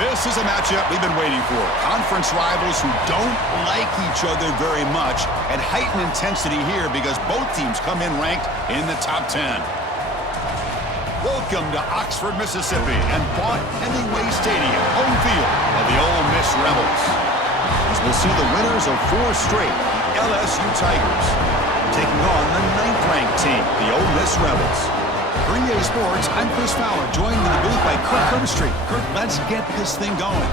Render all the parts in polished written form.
This is a matchup we've been waiting for. Conference rivals who don't like each other very much, and heightened intensity here because both teams come in ranked in the top 10. Welcome to Oxford, Mississippi, and Hemingway Stadium, home field of the Ole Miss Rebels. As we'll see the winners of 4 straight, the LSU Tigers, taking on the 9th-ranked team, the Ole Miss Rebels. For EA Sports, I'm Chris Fowler, joined in the booth by Kirk Herbstreit. Kirk, let's get this thing going.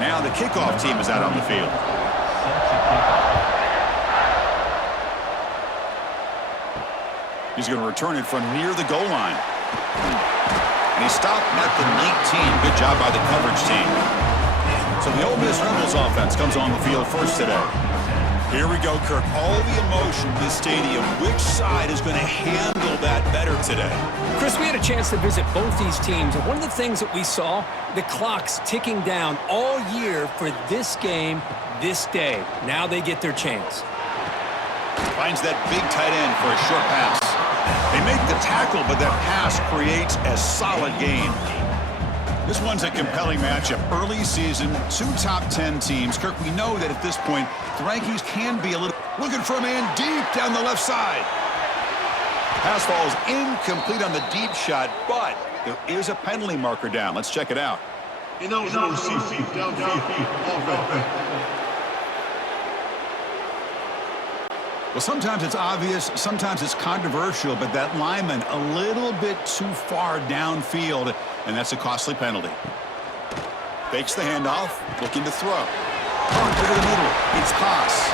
Now the kickoff team is out on the field. He's going to return it from near the goal line. And he stopped at the 19. Good job by the coverage team. So the Ole Miss Rebels offense comes on the field first today. Here we go, Kirk. All the emotion in this stadium. Which side is going to handle that better today? Chris, we had a chance to visit both these teams, and one of the things that we saw, the clock's ticking down all year for this game, this day. Now they get their chance. Finds that big tight end for a short pass. They make the tackle, but that pass creates a solid gain. This one's a compelling matchup. Early season, 2 top 10 teams. Kirk, we know that at this point, the rankings can be a little... Looking for a man deep down the left side. Pass falls incomplete on the deep shot, but there is a penalty marker down. Let's check it out. Ineligible CC, downfield, offense. Well, sometimes it's obvious, sometimes it's controversial, but that lineman a little bit too far downfield, and that's a costly penalty. Fakes the handoff, looking to throw. Over to the middle, it's Haas.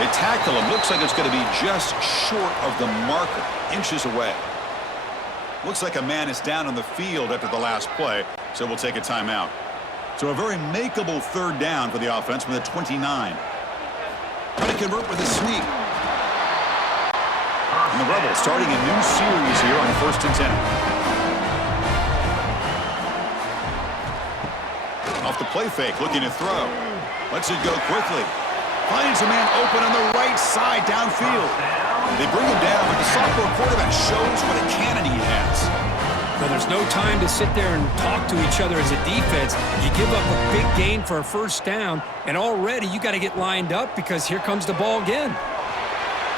They tackle him. Looks like it's going to be just short of the marker, inches away. Looks like a man is down on the field after the last play, so we'll take a timeout. So a very makeable 3rd down for the offense from the 29. Trying to convert with a sneak. And the Rebels starting a new series here on 1st and 10. Off the play fake, looking to throw. Lets it go quickly. Finds a man open on the right side downfield. They bring him down, but the sophomore quarterback shows what a cannon he has. Well, there's no time to sit there and talk to each other as a defense. You give up a big gain for a 1st down, and already you got to get lined up because here comes the ball again.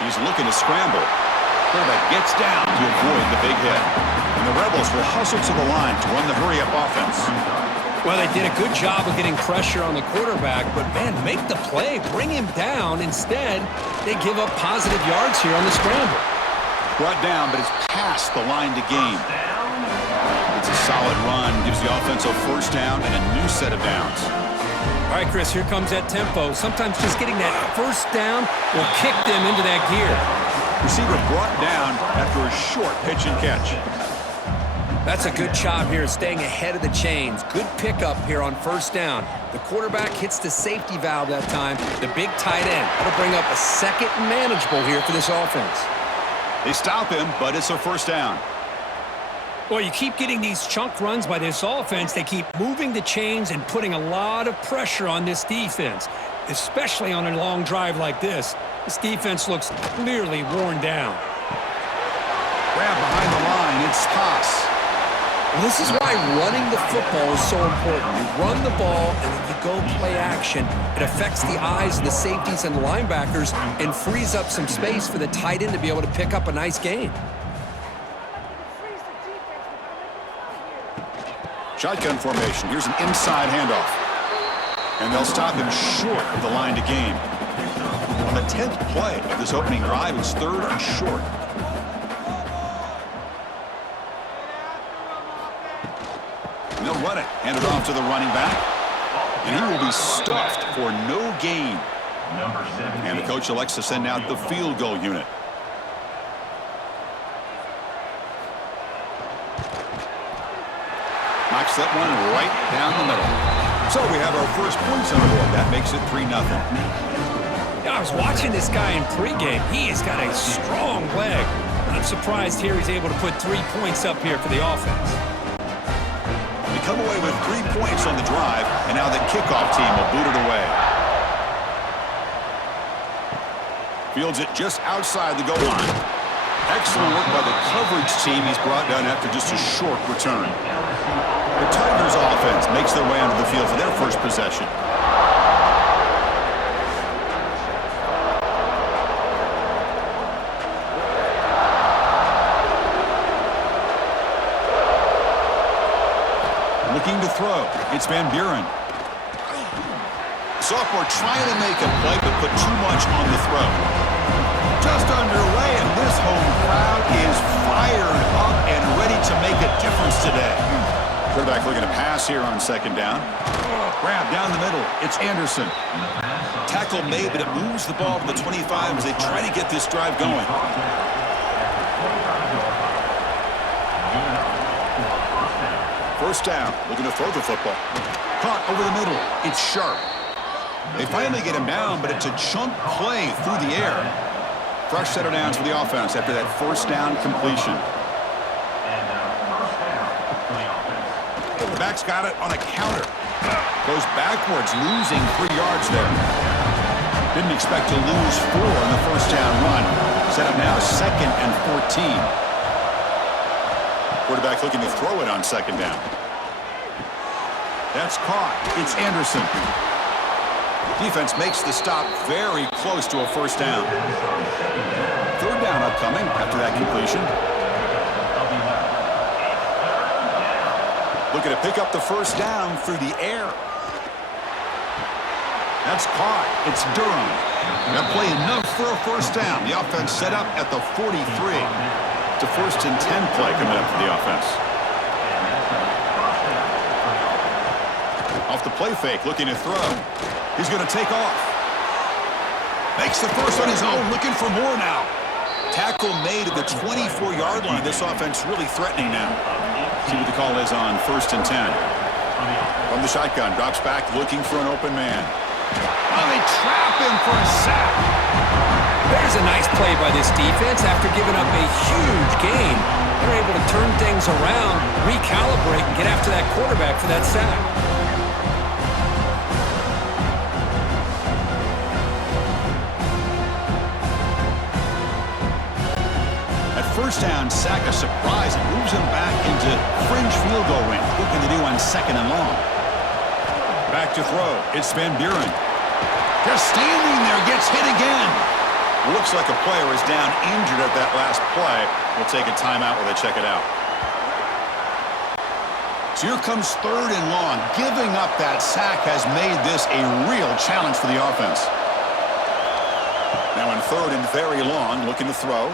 He's looking to scramble. Quarterback gets down to avoid the big hit. And the Rebels will hustle to the line to run the hurry-up offense. Well, they did a good job of getting pressure on the quarterback, but, man, make the play. Bring him down. Instead, they give up positive yards here on the scramble. Brought down, but it's past the line to gain. It's a solid run. Gives the offense a 1st down and a new set of downs. All right, Chris, here comes that tempo. Sometimes just getting that 1st down will kick them into that gear. Receiver brought down after a short pitch and catch. That's a good job here, staying ahead of the chains. Good pickup here on 1st down. The quarterback hits the safety valve that time. The big tight end. That'll bring up a 2nd and manageable here for this offense. They stop him, but it's a 1st down. Well, you keep getting these chunk runs by this offense. They keep moving the chains and putting a lot of pressure on this defense, especially on a long drive like this. This defense looks clearly worn down. Grab behind the line. It's Haas. Well, this is why running the football is so important. You run the ball and then you go play action. It affects the eyes of the safeties and the linebackers and frees up some space for the tight end to be able to pick up a nice gain. Shotgun formation. Here's an inside handoff. And they'll stop him short of the line to gain. On the 10th play of this opening drive, it's 3rd and short. And they'll run it. Hand it off to the running back. And he will be stuffed for no gain. And the coach elects to send out the field goal unit. Knocks that one right down the middle. So we have our first points on the board. That makes it 3-0. Yeah, I was watching this guy in pregame. He has got a strong leg. I'm surprised here he's able to put 3 points up here for the offense. They come away with 3 points on the drive, and now the kickoff team will boot it away. Fields it just outside the goal line. Excellent work by the coverage team. He's brought down after just a short return. The Tigers offense makes their way onto the field for their first possession. Looking to throw. It's Van Buren. Sophomore trying to make a play, but put too much on the throw. Just underway, and this home crowd is fired up and ready to make a difference today. Quarterback looking to pass here on second down. Grab down the middle. It's Anderson. Tackle made, but it moves the ball to the 25 as they try to get this drive going. First down, looking to throw the football. Caught over the middle. It's Sharp. They finally get him down, but it's a chunk play through the air. Fresh set of downs for the offense after that first down completion. The back's got it on a counter. Goes backwards, losing 3 yards there. Didn't expect to lose 4 on the first down run. Set up now 2nd and 14. Quarterback looking to throw it on second down. That's caught. It's Anderson. Defense makes the stop very close to a first down. Third down upcoming after that completion. Looking to pick up the first down through the air. That's caught. It's Durham. That play enough for a first down. The offense set up at the 43. It's a 1st and 10 play coming up for the offense. Off the play fake, looking to throw. He's going to take off. Makes the first on his own, looking for more now. Tackle made at the 24-yard line. This offense really threatening now. See what the call is on 1st and 10. From the shotgun, drops back, looking for an open man. Oh, they trap him for a sack. There's a nice play by this defense. After giving up a huge gain, they're able to turn things around, recalibrate, and get after that quarterback for that sack. First down, sack, a surprise. It moves him back into fringe field goal range. Looking to do on 2nd and long. Back to throw. It's Van Buren. Just standing there, gets hit again. Looks like a player is down injured at that last play. We'll take a timeout while they check it out. So here comes 3rd and long. Giving up that sack has made this a real challenge for the offense. Now in 3rd and very long, looking to throw.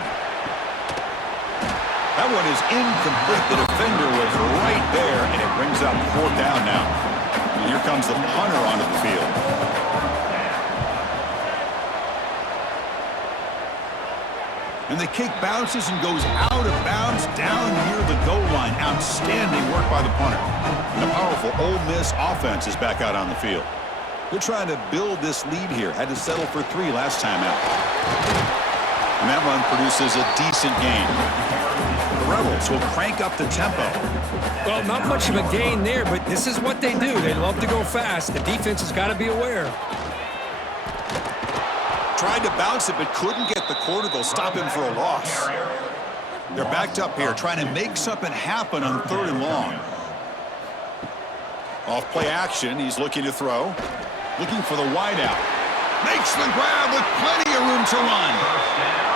That one is incomplete. The defender was right there, and it brings up 4th down now. And here comes the punter onto the field. And the kick bounces and goes out of bounds down near the goal line. Outstanding work by the punter. And the powerful Ole Miss offense is back out on the field. They're trying to build this lead here. Had to settle for 3 last time out. And that run produces a decent gain. The Rebels will crank up the tempo. Well, not much of a gain there, but this is what they do. They love to go fast. The defense has got to be aware. Tried to bounce it, but couldn't get the quarter. They'll stop him for a loss. They're backed up here, trying to make something happen on 3rd and long. Off play action, he's looking to throw. Looking for the wideout. Makes the grab with plenty of room to run.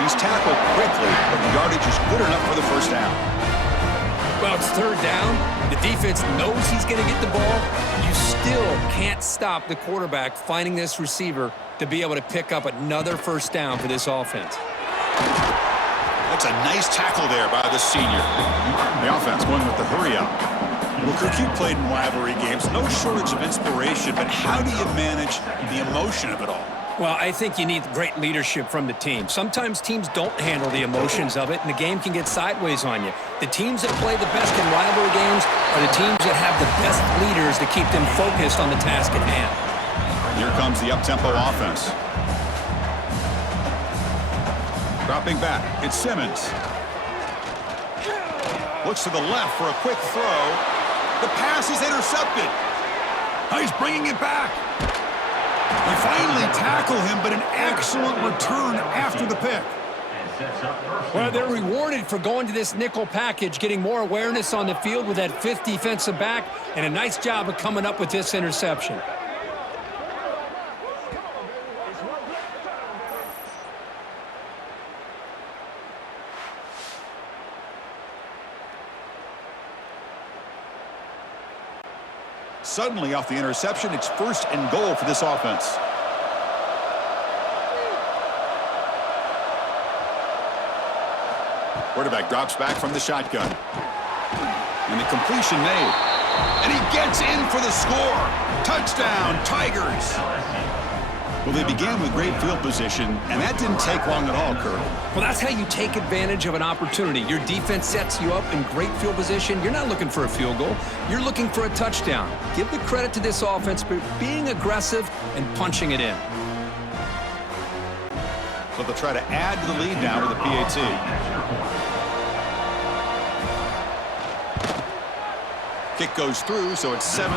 He's tackled quickly, but the yardage is good enough for the first down. Well, it's 3rd down. The defense knows he's going to get the ball. You still can't stop the quarterback finding this receiver to be able to pick up another first down for this offense. That's a nice tackle there by the senior. The offense going with the hurry up. Well, Kirk, you played in rivalry games. No shortage of inspiration, but how do you manage the emotion of it all? Well, I think you need great leadership from the team. Sometimes teams don't handle the emotions of it, and the game can get sideways on you. The teams that play the best in rivalry games are the teams that have the best leaders to keep them focused on the task at hand. Here comes the up-tempo offense. Dropping back, it's Simmons. Looks to the left for a quick throw. The pass is intercepted. Oh, he's bringing it back. They finally tackle him, but an excellent return after the pick. Well, they're rewarded for going to this nickel package, getting more awareness on the field with that fifth defensive back, and a nice job of coming up with this interception. Suddenly, off the interception, it's 1st and goal for this offense. Quarterback drops back from the shotgun. And the completion made. And he gets in for the score. Touchdown, Tigers. Well, they began with great field position, and that didn't take long at all, Kirk. Well, that's how you take advantage of an opportunity. Your defense sets you up in great field position. You're not looking for a field goal. You're looking for a touchdown. Give the credit to this offense for being aggressive and punching it in. So they'll try to add to the lead now with a PAT. Kick goes through, so it's 7-3.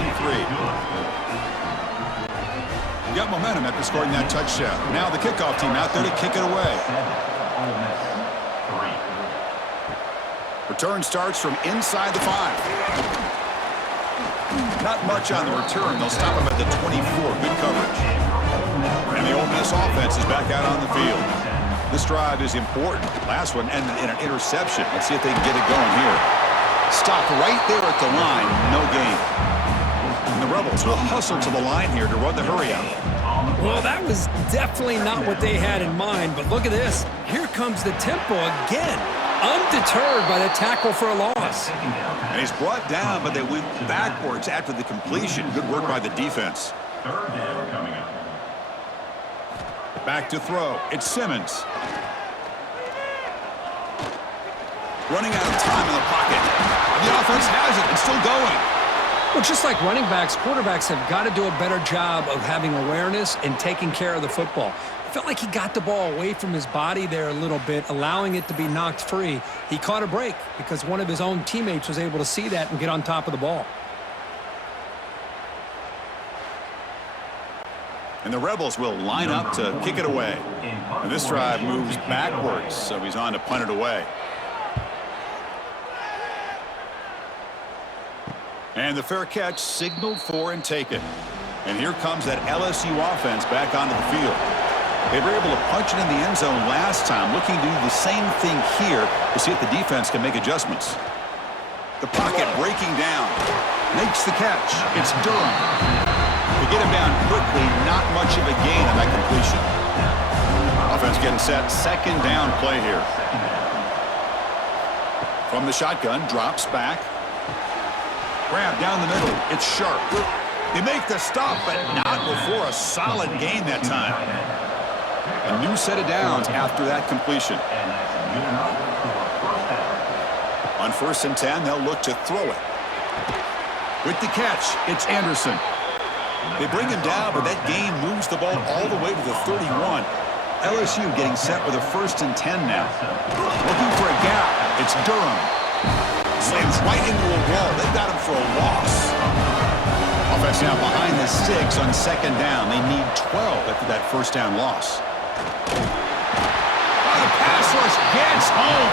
Got momentum after scoring that touchdown. Now the kickoff team out there to kick it away. Return starts from inside the 5. Not much on the return. They'll stop him at the 24. Good coverage. And the Ole Miss offense is back out on the field. This drive is important. Last one ended in an interception. Let's see if they can get it going here. Stop right there at the line. No gain. And the Rebels will hustle to the line here to run the hurry out. Well, that was definitely not what they had in mind, but look at this. Here comes the tempo again. Undeterred by the tackle for a loss. And he's brought down, but they went backwards after the completion. Good work by the defense. 3rd down coming up. Back to throw. It's Simmons. Running out of time in the pocket. The offense has it. It's still going. Well, just like running backs, quarterbacks have got to do a better job of having awareness and taking care of the football. I felt like he got the ball away from his body there a little bit, allowing it to be knocked free. He caught a break because one of his own teammates was able to see that and get on top of the ball. And the Rebels will line up to kick it away. And this drive moves backwards, so he's on to punt it away. And the fair catch signaled for and taken. And here comes that LSU offense back onto the field. They were able to punch it in the end zone last time, looking to do the same thing here to see if the defense can make adjustments. The pocket breaking down. Makes the catch. It's Durham. To get him down quickly, not much of a gain on that completion. Offense getting set. 2nd down play here. From the shotgun, drops back. Grab down the middle. It's Sharp. They make the stop, but not before a solid gain that time. A new set of downs after that completion. On 1st and 10, they'll look to throw it. With the catch, it's Anderson. They bring him down, but that gain moves the ball all the way to the 31. LSU getting set with a 1st and 10 now. Looking for a gap. It's Durham. Slams right into a wall. They got him for a loss. Offense now behind the 6 on 2nd down. They need 12 after that 1st down loss. Oh, the pass rush gets home.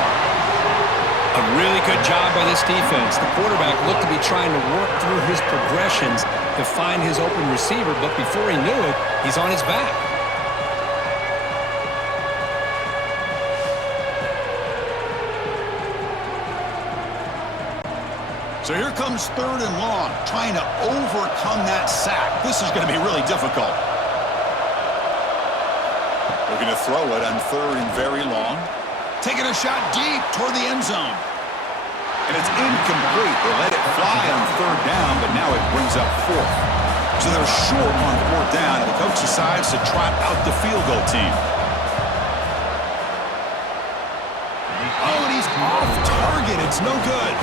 A really good job by this defense. The quarterback looked to be trying to work through his progressions to find his open receiver, but before he knew it, he's on his back. So here comes 3rd and long, trying to overcome that sack. This is going to be really difficult. Looking to throw it on 3rd and very long. Taking a shot deep toward the end zone. And it's incomplete. They let it fly on 3rd down, but now it brings up 4th. So they're short on 4th down, and the coach decides to trot out the field goal team. Oh, and he's off target. It's no good.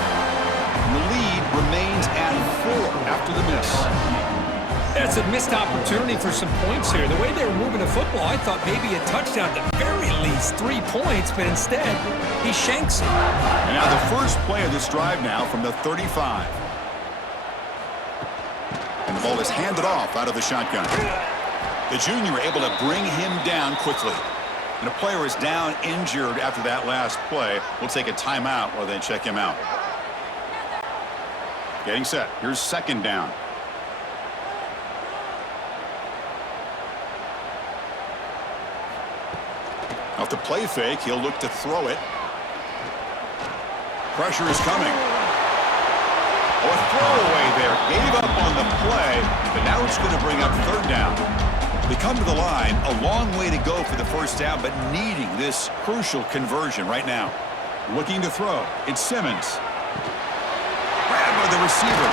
The lead remains at 4 after the miss. That's a missed opportunity for some points here. The way they were moving the football, I thought maybe a touchdown, at the very least 3 points, but instead, he shanks it. And now the first play of this drive now from the 35. And the ball is handed off out of the shotgun. The junior able to bring him down quickly. And a player is down injured after that last play. We'll take a timeout while they check him out. Getting set. Here's second down. Off the play fake, he'll look to throw it. Pressure is coming. Oh, a throwaway there. Gave up on the play, but now it's going to bring up third down. They come to the line, a long way to go for the first down, but needing this crucial conversion right now. Looking to throw. It's Simmons. Grabbed by the receiver.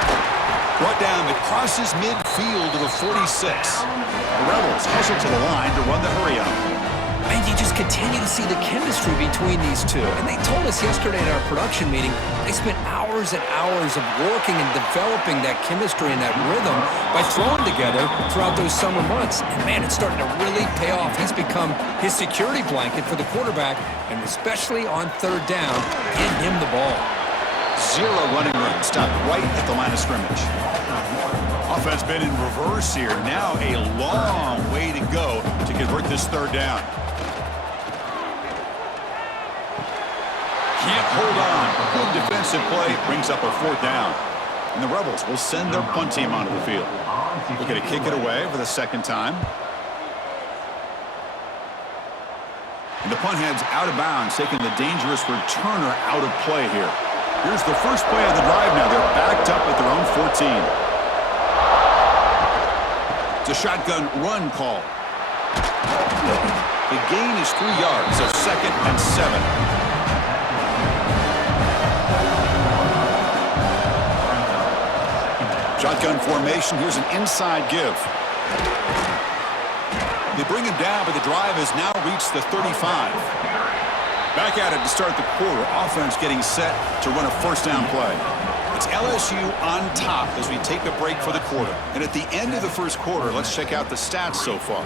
Brought down, but crosses midfield to the 46. The Rebels hustle to the line to run the hurry up. And you just continue to see the chemistry between these two. And they told us yesterday at our production meeting, they spent hours and hours of working and developing that chemistry and that rhythm by throwing together throughout those summer months. And, man, it's starting to really pay off. He's become his security blanket for the quarterback, and especially on third down, give him the ball. Zero running room. Stopped right at the line of scrimmage. Offense been in reverse here. Now a long way to go to convert this third down. Can't hold on. Good defensive play brings up a fourth down. And the Rebels will send their punt team onto the field. Looking to kick it away for the second time. And the punt heads out of bounds, taking the dangerous returner out of play here. Here's the first play of the drive now. They're backed up at their own 14. It's a shotgun run call. The gain is 3 yards, so 2nd and 7. Shotgun formation. Here's an inside give. They bring him down, but the drive has now reached the 35. Back at it to start the quarter. Offense getting set to run a first down play. It's LSU on top as we take a break for the quarter. And at the end of the first quarter, let's check out the stats so far.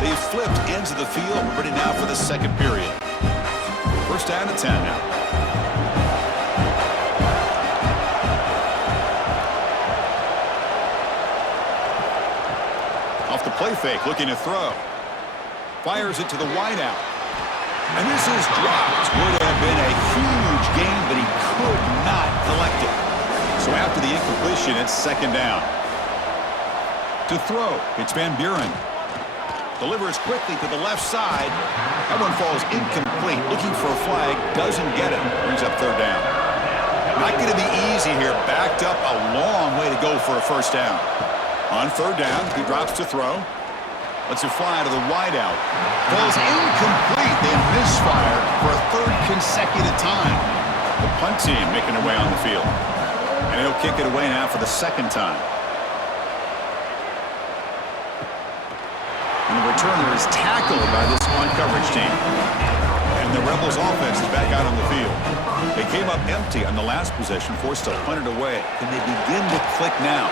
They've flipped ends of the field. We're ready now for the second period. First down and 10 now. Off the play fake, looking to throw. Fires it to the wideout. And this is dropped. Would have been a huge gain, but he could not collect it. So after the incompletion, it's second down. To throw, it's Van Buren. Delivers quickly to the left side. That one falls incomplete. Looking for a flag, doesn't get it. Brings up third down. Not going to be easy here. Backed up a long way to go for a first down. On third down, he drops to throw. Lets it fly to the wideout. Falls incomplete. They misfire for a third consecutive time. The punt team making their way on the field. And he'll kick it away now for the second time. And the returner is tackled by this one-coverage team. And the Rebels offense is back out on the field. They came up empty on the last possession, forced to punt it away. Can they begin to click now?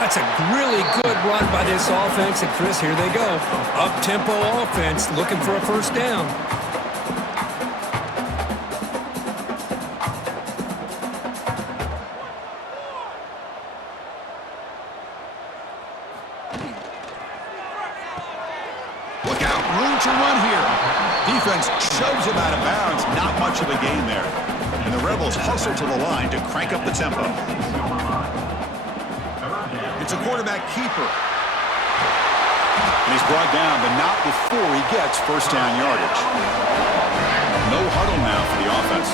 That's a really good run by this offense. And, Chris, here they go. Up-tempo offense looking for a first down. Look out, room to run here. Defense shoves him out of bounds. Not much of a gain there. And the Rebels hustle to the line to crank up the tempo. It's a quarterback keeper. And he's brought down, but not before he gets first down yardage. No huddle now for the offense.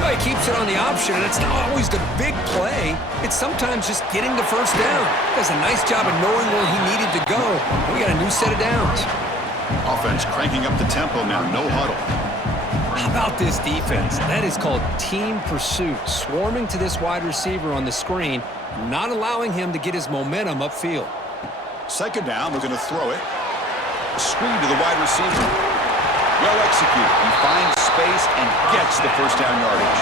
Well, he keeps it on the option, and it's not always the big play. It's sometimes just getting the first down. Does a nice job of knowing where he needed to go. We got a new set of downs. Offense cranking up the tempo now. No huddle. How about this defense? That is called team pursuit. Swarming to this wide receiver on the screen, not allowing him to get his momentum upfield. Second down, we're going to throw it. Screen to the wide receiver. Well executed. He finds space and gets the first down yardage.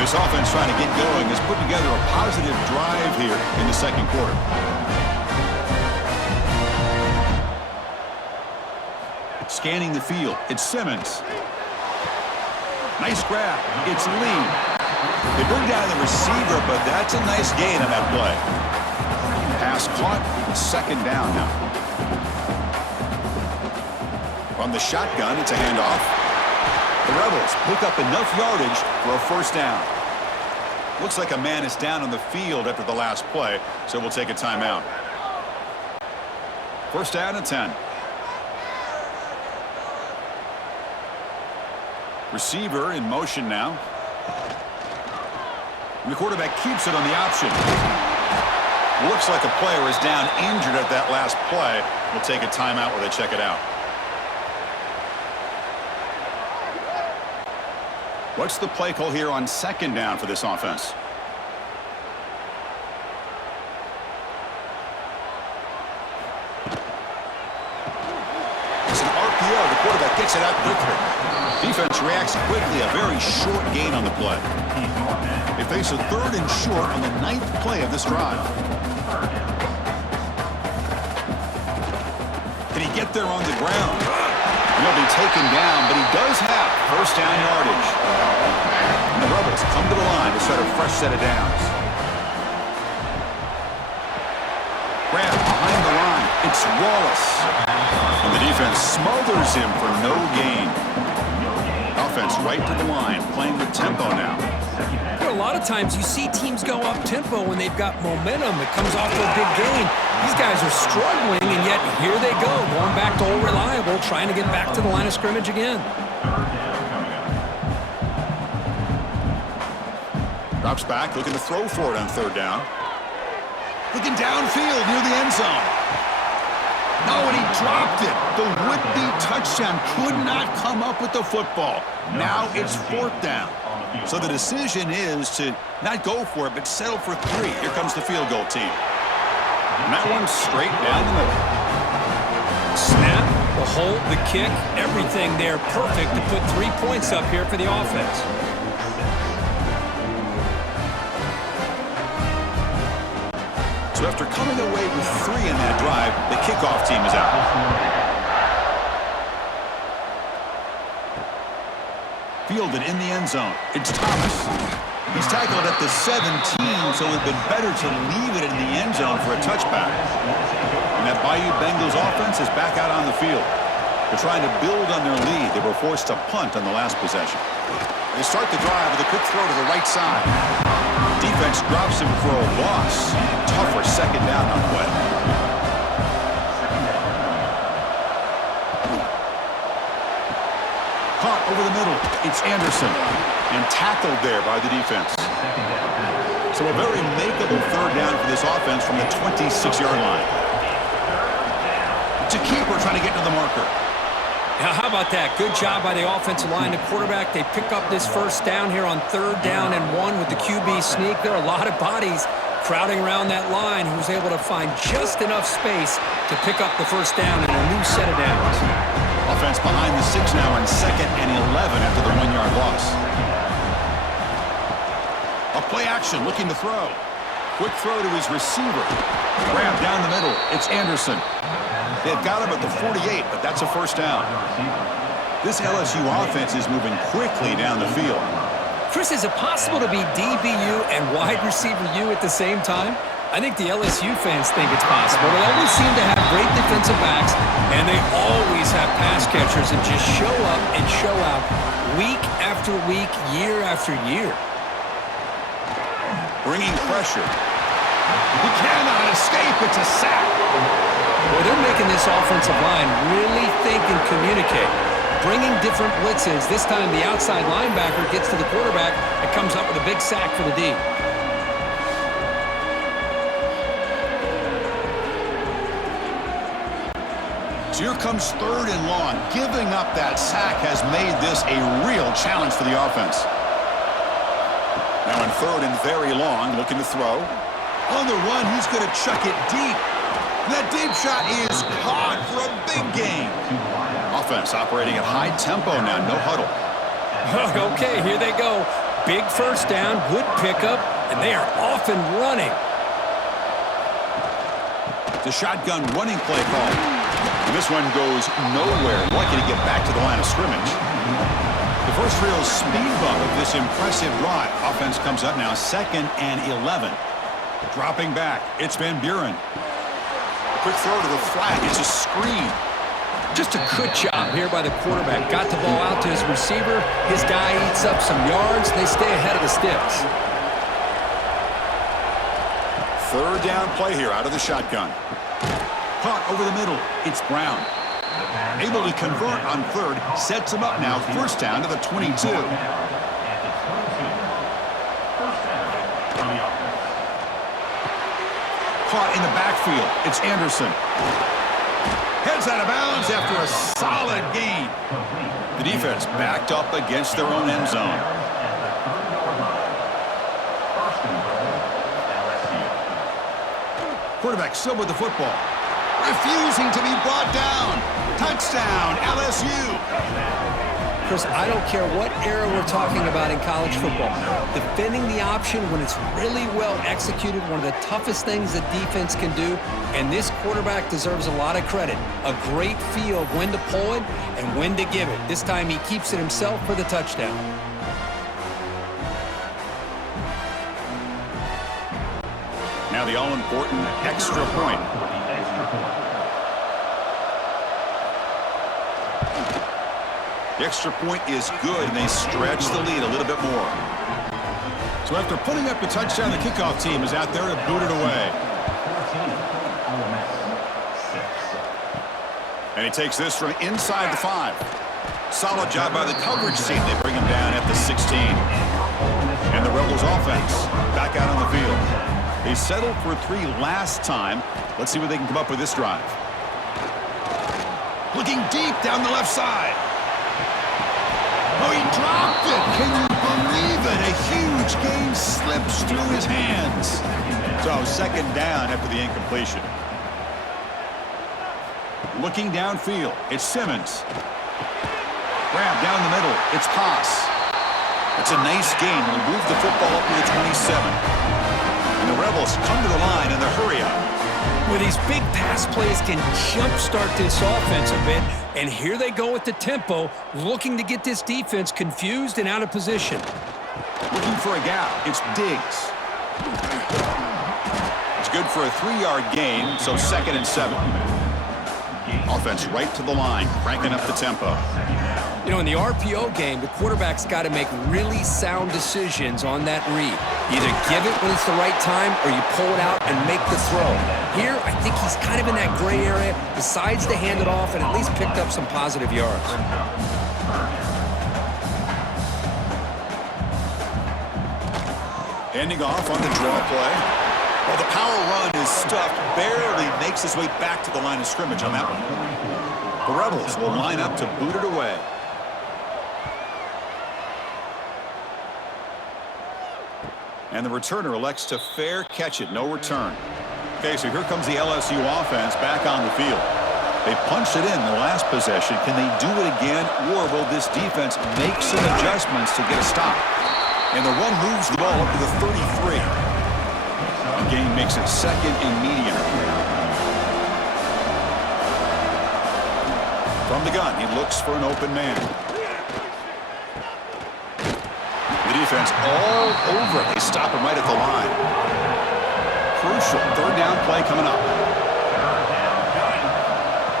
This offense trying to get going has put together a positive drive here in the second quarter. Scanning the field, it's Simmons. Nice grab. It's Lee. They bring down the receiver, but that's a nice gain on that play. Pass caught, second down now. From the shotgun, it's a handoff. The Rebels pick up enough yardage for a first down. Looks like a man is down on the field after the last play, so we'll take a timeout. First down and 10. Receiver in motion now. And the quarterback keeps it on the option. Looks like a player is down injured at that last play. We'll take a timeout while they check it out. What's the play call here on second down for this offense? It's an RPO. The quarterback gets it out quickly. Defense reacts quickly. A very short gain on the play. They face a third and short on the 9th play of this drive. Can he get there on the ground? He'll be taken down, but he does have first down yardage. And the Rebels come to the line to start a fresh set of downs. Grab behind the line. It's Wallace. And the defense smothers him for no gain. Offense right to the line, playing with tempo now. A lot of times you see teams go up tempo when they've got momentum. It comes off to a big gain. These guys are struggling, and yet here they go, going back to old reliable, trying to get back to the line of scrimmage again. Drops back, looking to throw for it on third down. Looking downfield near the end zone. No, and he dropped it. The would-be touchdown could not come up with the football. Now it's fourth down. So the decision is to not go for it, but settle for 3. Here comes the field goal team. And that one's straight down the middle. Snap, the hold, the kick, everything there perfect to put 3 points up here for the offense. So after coming away with 3 in that drive, the kickoff team is out. Fielded in the end zone. It's Thomas. He's tackled at the 17, so it would have been better to leave it in the end zone for a touchback. And that Bayou Bengals offense is back out on the field. They're trying to build on their lead. They were forced to punt on the last possession. They start the drive with a quick throw to the right side. Defense drops him for a loss. Tougher second down on the way. Caught over the middle. It's Anderson. And tackled there by the defense. So a very makeable third down for this offense from the 26-yard line. It's a keeper trying to get to the marker. Now, how about that? Good job by the offensive line. The quarterback, they pick up this first down here on third down and 1 with the QB sneak. There are a lot of bodies crowding around that line who was able to find just enough space to pick up the first down in a new set of downs. Offense behind the 6 now on 2nd and 11 after the 1-yard loss. A play action, looking to throw. Quick throw to his receiver. Grab down the middle. It's Anderson. They've got him at the 48, but that's a first down. This LSU offense is moving quickly down the field. Chris, is it possible to be DBU and wide receiver U at the same time? I think the LSU fans think it's possible. They always seem to have great defensive backs, and they always have pass catchers that just show up and show out week after week, year after year. Bringing pressure. He cannot escape. It's a sack. Well, they're making this offensive line really think and communicate. Bringing different blitzes. This time the outside linebacker gets to the quarterback and comes up with a big sack for the D. So here comes third and long. Giving up that sack has made this a real challenge for the offense. Now in third and very long, looking to throw. On the run, he's going to chuck it deep. That deep shot is caught for a big gain. Offense operating at high tempo now, no huddle. Okay, here they go. Big first down, good pickup, and they are off and running. The shotgun running play call. And this one goes nowhere. Lucky to get back to the line of scrimmage. The first real speed bump of this impressive drive. Offense comes up now 2nd and 11. Dropping back, it's Van Buren. Quick throw to the flat. It's a screen. Just a good job here by the quarterback. Got the ball out to his receiver. His guy eats up some yards. They stay ahead of the sticks. 3rd down play here out of the shotgun. Caught over the middle. It's Brown. Able to convert on 3rd. Sets him up now. 1st down to the 22. Caught in the backfield. It's Anderson. Heads out of bounds after a solid gain. The defense backed up against their own end zone. Quarterback still with the football. Refusing to be brought down. Touchdown, LSU. Chris, I don't care what era we're talking about in college football. Defending the option when it's really well executed, one of the toughest things the defense can do, and this quarterback deserves a lot of credit. A great feel of when to pull it and when to give it. This time he keeps it himself for the touchdown. Now the all-important extra point. The extra point is good, and they stretch the lead a little bit more. So after putting up the touchdown, the kickoff team is out there to boot it away. And he takes this from inside the 5. Solid job by the coverage team. They bring him down at the 16. And the Rebels offense back out on the field. They settled for 3 last time. Let's see what they can come up with this drive. Looking deep down the left side. Oh, he dropped it. Can you believe it? A huge gain slips through his hands. So 2nd down after the incompletion. Looking downfield, it's Simmons. Grab down the middle, it's Haas. That's a nice gain. We'll move the football up to the 27. And the Rebels come to the line in the hurry up. Well, these big pass plays can jumpstart this offense a bit, and here they go with the tempo, looking to get this defense confused and out of position. Looking for a gap, it's Diggs. It's good for a 3-yard gain, so 2nd and 7. Offense right to the line, cranking up the tempo. You know, in the RPO game, the quarterback's got to make really sound decisions on that read. Either give it when it's the right time or you pull it out and make the throw. Here, I think he's kind of in that gray area, decides to hand it off and at least picked up some positive yards. Handing off on the draw play. Well, the power run is stuffed, barely makes his way back to the line of scrimmage on that one. The Rebels will line up to boot it away. And the returner elects to fair catch it, no return. Okay, so here comes the LSU offense back on the field. They punched it in the last possession. Can they do it again, or will this defense make some adjustments to get a stop? And the run moves the ball up to the 33. The game makes it 2nd and medium. From the gun, he looks for an open man. The defense all over it. They stop him right at the line. Crucial 3rd down play coming up.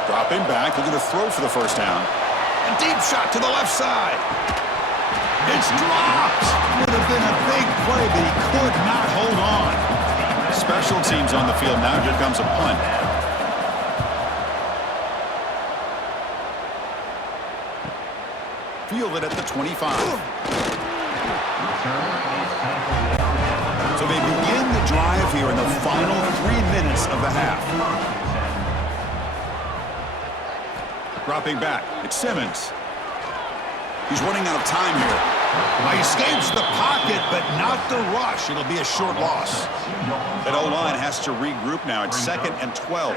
Dropping back, looking to throw for the 1st down. A deep shot to the left side. It's dropped. Would have been a big play, but he could not hold on. Special teams on the field. Now here comes a punt. Fielded at the 25. So they begin the drive here in the final 3 minutes of the half. Dropping back, it's Simmons. He's running out of time here. He escapes the pocket, but not the rush. It'll be a short loss. That O-line has to regroup now. It's 2nd and 12.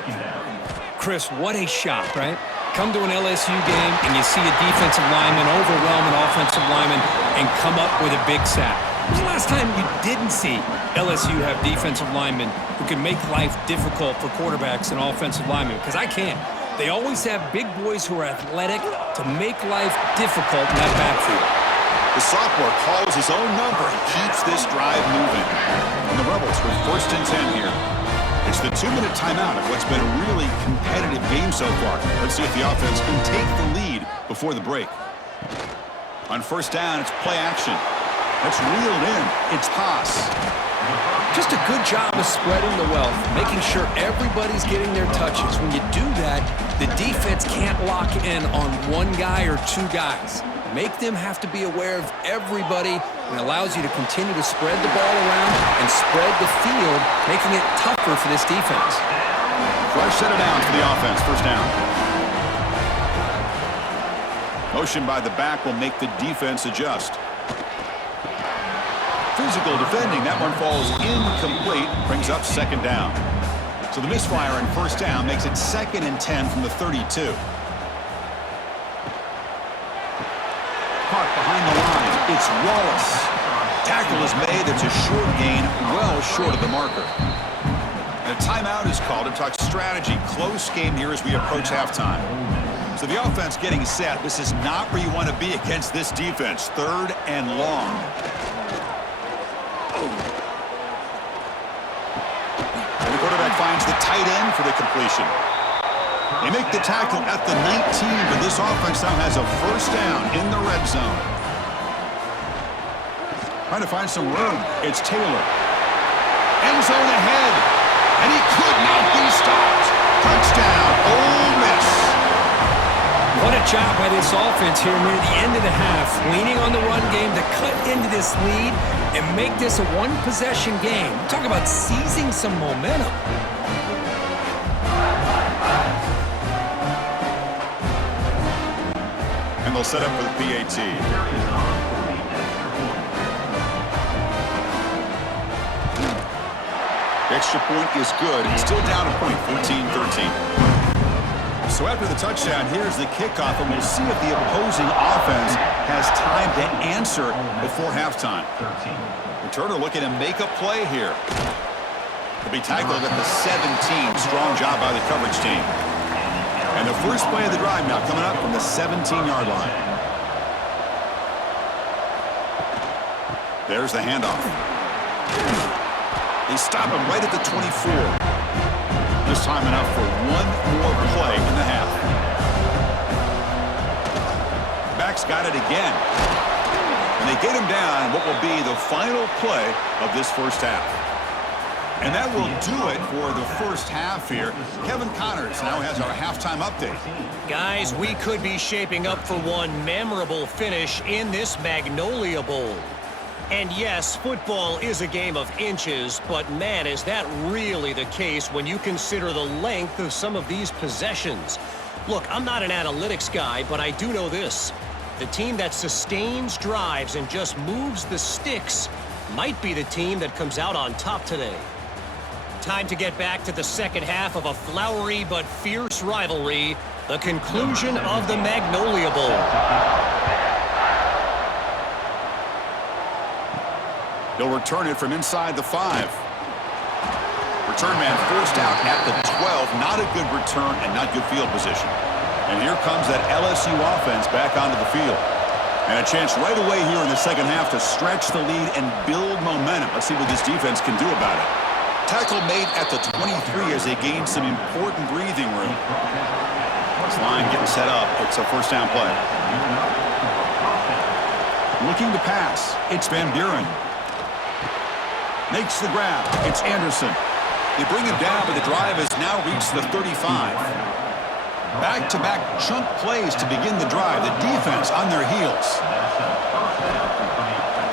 Chris, what a shot, right? Come to an LSU game and you see a defensive lineman overwhelm an offensive lineman and come up with a big sack. When was the last time you didn't see LSU have defensive linemen who can make life difficult for quarterbacks and offensive linemen? Because I can't. They always have big boys who are athletic to make life difficult in that backfield. The sophomore calls his own number and keeps this drive moving. And the Rebels with 1st and 10 here. It's the 2-minute timeout of what's been a really competitive game so far. Let's see if the offense can take the lead before the break. On 1st down, it's play action. It's reeled in. It's pass. Just a good job of spreading the wealth, making sure everybody's getting their touches. When you do that, the defense can't lock in on one guy or two guys. Make them have to be aware of everybody, and allows you to continue to spread the ball around and spread the field, making it tougher for this defense. Fresh set of downs for the offense. 1st down. Motion by the back will make the defense adjust. Physical defending. That one falls incomplete. Brings up 2nd down. So the misfire in 1st down makes it 2nd and 10 from the 32. Caught behind the line. It's Wallace. Tackle is made. It's a short gain, well short of the marker. And a timeout is called to talk strategy. Close game here as we approach halftime. So the offense getting set. This is not where you want to be against this defense. 3rd and long. And the quarterback finds the tight end for the completion. They make the tackle at the 19, but this offense now has a 1st down in the red zone. Trying to find some room. It's Taylor. End zone ahead, and he could not be stopped. Touchdown, Ole Miss. What a job by this offense here near the end of the half, leaning on the run game to cut into this lead and make this a one-possession game. Talk about seizing some momentum. And they'll set up for the PAT. The extra point is good. It's still down a point, 14-13. So after the touchdown, here's the kickoff, and we'll see if the opposing offense has time to answer before halftime. Returner looking to make a play here. He'll be tackled at the 17. Strong job by the coverage team. And the first play of the drive now coming up from the 17-yard line. There's the handoff. They stop him right at the 24. This time enough for one more play in the half. Back's got it again. And they get him down what will be the final play of this 1st half. And that will do it for the 1st half here. Kevin Connors now has our halftime update. Guys, we could be shaping up for one memorable finish in this Magnolia Bowl. And yes, football is a game of inches, but man, is that really the case when you consider the length of some of these possessions. Look, I'm not an analytics guy, but I do know this. The team that sustains drives and just moves the sticks might be the team that comes out on top today. Time to get back to the 2nd half of a flowery but fierce rivalry, the conclusion of the Magnolia Bowl. He'll return it from inside the 5. Return man forced out at the 12. Not a good return and not good field position. And here comes that LSU offense back onto the field. And a chance right away here in the 2nd half to stretch the lead and build momentum. Let's see what this defense can do about it. Tackle made at the 23 as they gain some important breathing room. This line getting set up. It's a 1st down play. Looking to pass. It's Van Buren. Makes the grab. It's Anderson. They bring him down, but the drive has now reached the 35. Back-to-back chunk plays to begin the drive. The defense on their heels.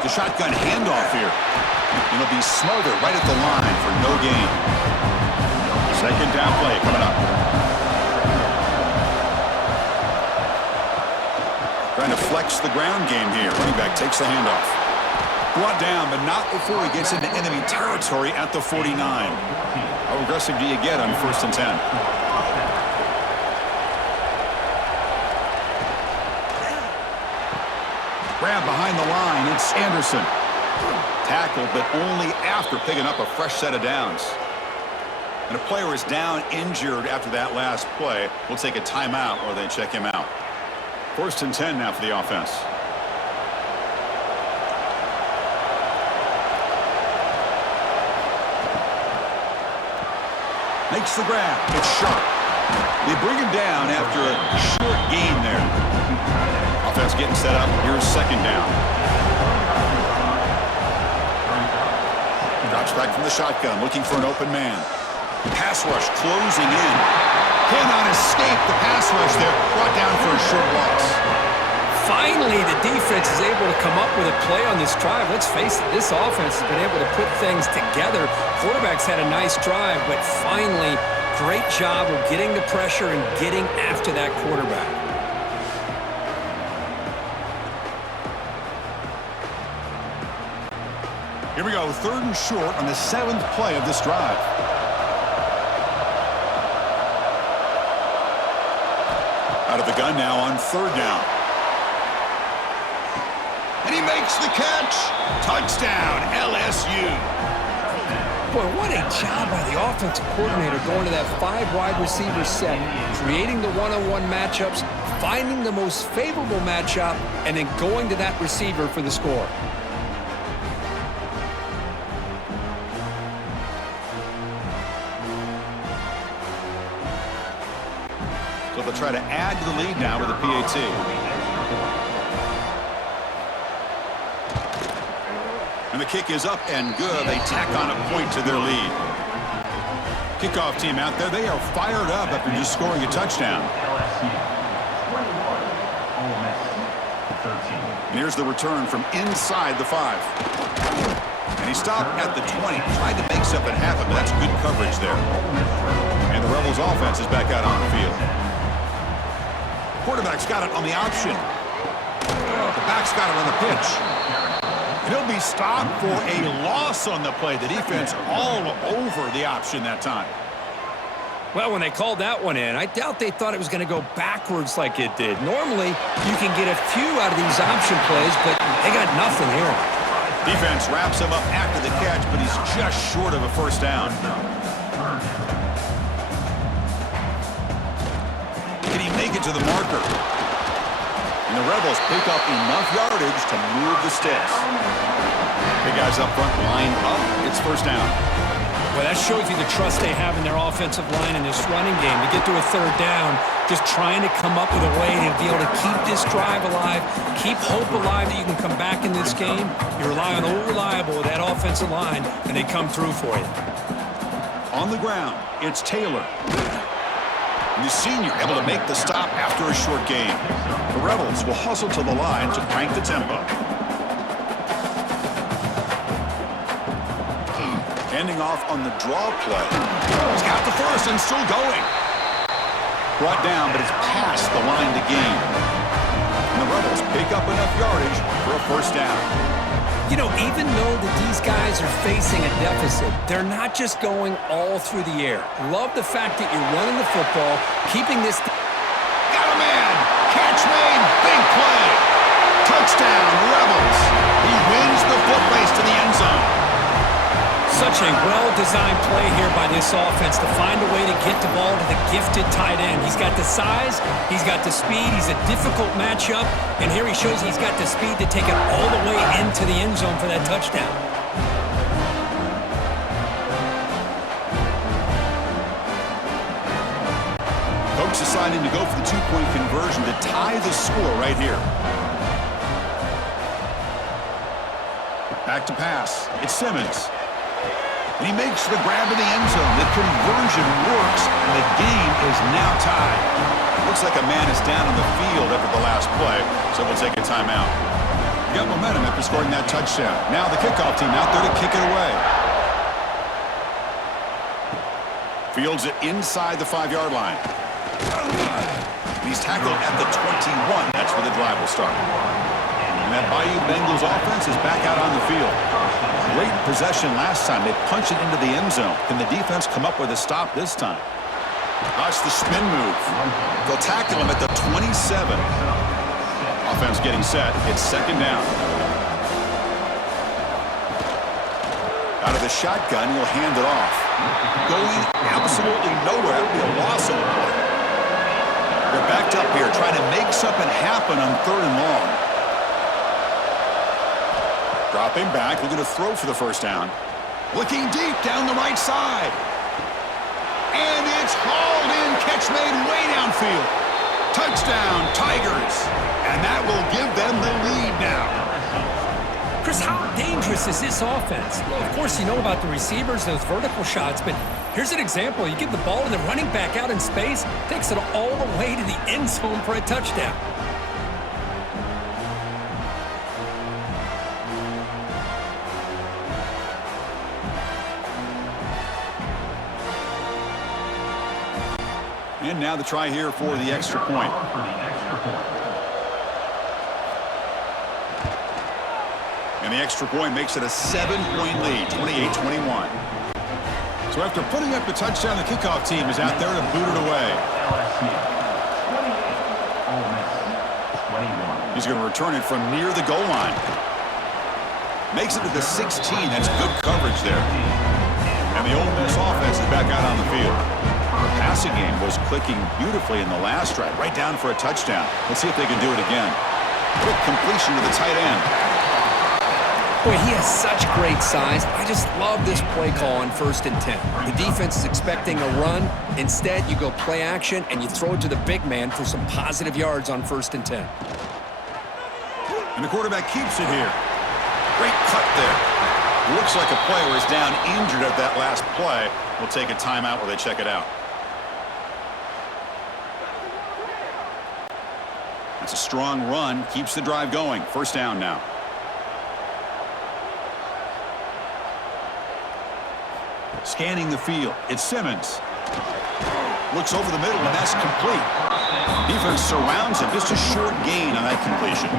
The shotgun handoff here. It'll be smothered right at the line for no gain. 2nd down play coming up. Trying to flex the ground game here. Running back takes the handoff. Brought down, but not before he gets into enemy territory at the 49. How aggressive do you get on 1st and 10? Grab behind the line. It's Anderson. Tackle, but only after picking up a fresh set of downs. And a player is down injured after that last play. We'll take a timeout or they check him out. 1st and 10 now for the offense. Makes the grab. It's sharp. They bring him down after a short gain there. Offense getting set up. Here's 2nd down. Drops back from the shotgun, looking for an open man. Pass rush closing in. Cannot escape the pass rush there. Brought down for a short loss. Finally, the defense is able to come up with a play on this drive. Let's face it, this offense has been able to put things together. Quarterback's had a nice drive, but finally, great job of getting the pressure and getting after that quarterback. Here we go, 3rd and short on the 7th play of this drive. Out of the gun now on 3rd down. And he makes the catch. Touchdown, LSU. Boy, what a job by the offensive coordinator going to that 5 wide receiver set, creating the one-on-one matchups, finding the most favorable matchup, and then going to that receiver for the score. So they'll try to add to the lead now with a PAT. And the kick is up and good. They tack on a point to their lead. Kickoff team out there. They are fired up after just scoring a touchdown. And here's the return from inside the 5. And he stopped at the 20. Tried to make something happen, but that's good coverage there. And the Rebels offense is back out on the field. Quarterback's got it on the option. The back's got it on the pitch. He'll be stopped for a loss on the play. The defense all over the option that time. Well, when they called that one in, I doubt they thought it was going to go backwards like it did. Normally, you can get a few out of these option plays, but they got nothing here. Defense wraps him up after the catch, but he's just short of a 1st down. Can he make it to the marker? And the Rebels pick up enough yardage to move the sticks. Big guys up front, line up. It's 1st down. Well, that shows you the trust they have in their offensive line in this running game. To get to a 3rd down, just trying to come up with a way to be able to keep this drive alive, keep hope alive that you can come back in this game. You rely on Old Reliable with that offensive line, and they come through for you. On the ground, it's Taylor. And the senior able to make the stop after a short gain. The Rebels will hustle to the line to crank the tempo. Ending off on the draw play. He's got the 1st and still going. Brought down, but it's past the line to gain. And the Rebels pick up enough yardage for a 1st down. You know, even though that these guys are facing a deficit, they're not just going all through the air. Love the fact that you're running the football, keeping this... Got a man! Catch made! Big play! Touchdown, Rebels! He wins the foot race to the end zone. Such a well-designed play here by this offense to find a way to get the ball to the gifted tight end. He's got the size, he's got the speed, he's a difficult matchup, and here he shows he's got the speed to take it all the way into the end zone for that touchdown. Coach deciding to go for the 2-point conversion to tie the score right here. Back to pass. It's Simmons. And he makes the grab in the end zone. The conversion works, and the game is now tied. Looks like a man is down on the field after the last play, so we'll take a timeout. Got momentum after scoring that touchdown. Now the kickoff team out there to kick it away. Fields it inside the 5-yard line. He's tackled at the 21. That's where the drive will start. And that Bayou Bengals offense is back out on the field. Great possession last time. They punch it into the end zone. Can the defense come up with a stop this time? Watch the spin move. They'll tackle him at the 27. Offense getting set. It's 2nd down. Out of the shotgun, he'll hand it off. Going absolutely nowhere. That would be a loss of the play. They're backed up here, trying to make something happen on 3rd and long. Dropping back, looking to throw for the first down. Looking deep down the right side. And it's hauled in. Catch made way downfield. Touchdown, Tigers. And that will give them the lead now. Chris, how dangerous is this offense? Well, of course, you know about the receivers, those vertical shots, but here's an example. You give the ball and the running back out in space, takes it all the way to the end zone for a touchdown. And now the try here for the extra point. And the extra point makes it a 7-point lead, 28-21. So after putting up the touchdown, the kickoff team is out there to boot it away. He's going to return it from near the goal line. Makes it to the 16. That's good coverage there. And the Ole Miss offense is back out on the field. The passing game was clicking beautifully in the last drive, right down for a touchdown. Let's see if they can do it again. Quick completion to the tight end. Boy, he has such great size. I just love this play call on 1st and 10. The defense is expecting a run. Instead, you go play action, and you throw it to the big man for some positive yards on 1st and 10. And the quarterback keeps it here. Great cut there. Looks like a player is down injured at that last play. We'll take a timeout while they check it out. It's a strong run. Keeps the drive going. 1st down now. Scanning the field. It's Simmons. Looks over the middle, and that's complete. Defense surrounds him. Just a short gain on that completion.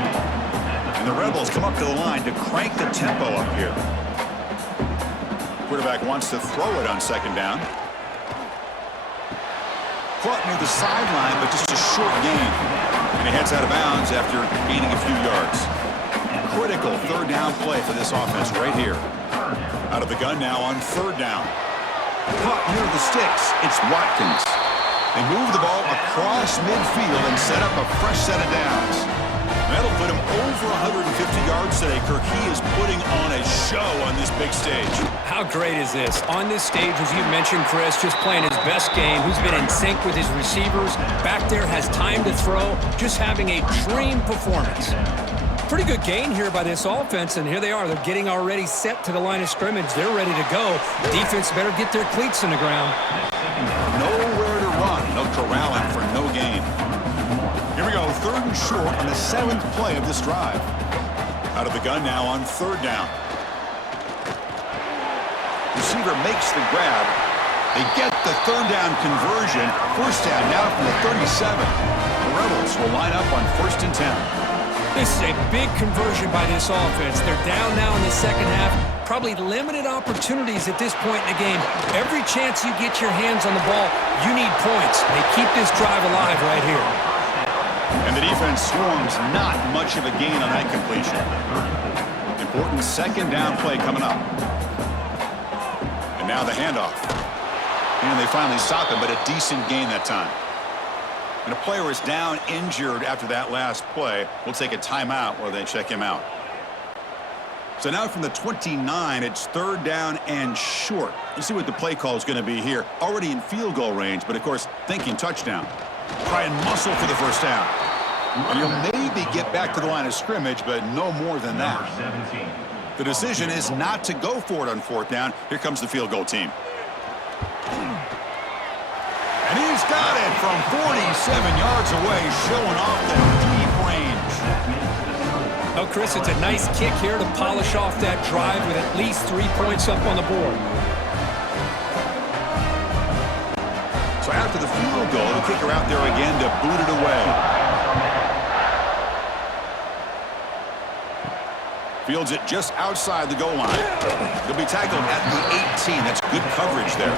And the Rebels come up to the line to crank the tempo up here. Quarterback wants to throw it on 2nd down. Caught near the sideline, but just a short gain. And he heads out of bounds after gaining a few yards. Critical 3rd down play for this offense right here. Out of the gun now on 3rd down. Caught near the sticks. It's Watkins. They move the ball across midfield and set up a fresh set of downs. That'll put him over 150 yards today. Kirk, he is putting on a show on this big stage. How great is this? On this stage, as you mentioned, Chris, just playing his best game. He's been in sync with his receivers. Back there, has time to throw. Just having a dream performance. Pretty good gain here by this offense, and here they are. They're getting already set to the line of scrimmage. They're ready to go. Defense better get their cleats in the ground. Nowhere to run. No corralling for no gain. Here we go, 3rd and short on the 7th play of this drive. Out of the gun now on 3rd down. Receiver makes the grab. They get the 3rd down conversion. 1st down now from the 37. The Rebels will line up on 1st and 10. This is a big conversion by this offense. They're down now in the 2nd half. Probably limited opportunities at this point in the game. Every chance you get your hands on the ball, you need points. They keep this drive alive right here. And the defense swarms, not much of a gain on that completion. Important 2nd down play coming up. And now the handoff. And they finally stop him, but a decent gain that time. And a player is down injured after that last play. We'll take a timeout while they check him out. So now from the 29, it's 3rd down and short. Let's see what the play call is going to be here. Already in field goal range, but of course, thinking touchdown. Try and muscle for the 1st down. And he'll maybe get back to the line of scrimmage, but no more than that. The decision is not to go for it on 4th down. Here comes the field goal team. And he's got it from 47 yards away, showing off the deep range. Oh, Chris, it's a nice kick here to polish off that drive with at least 3 points up on the board. So after the field goal, the kicker out there again to boot it away. Fields it just outside the goal line. He'll be tackled at the 18. That's good coverage there.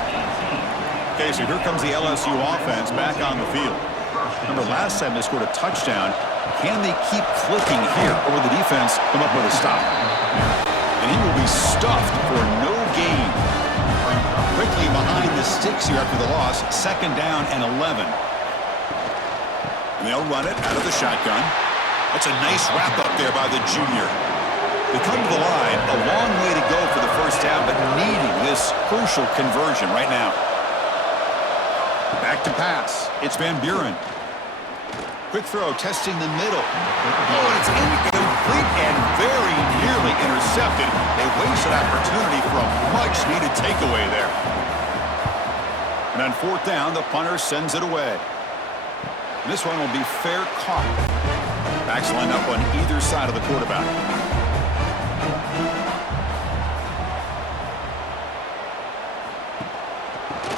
Okay, so here comes the LSU offense back on the field. Remember, last time they scored a touchdown. Can they keep clicking here, or will the defense come up with a stop? And he will be stuffed for no gain. Quickly behind the sticks here after the loss. 2nd down and 11. And they'll run it out of the shotgun. That's a nice wrap up there by the junior. They come to the line, a long way to go for the first down, but needing this crucial conversion right now. Back to pass. It's Van Buren. Quick throw, testing the middle. Oh, and it's incomplete and very nearly intercepted. A wasted opportunity for a much-needed takeaway there. And on 4th down, the punter sends it away. And this one will be fair caught. Backs line up on either side of the quarterback.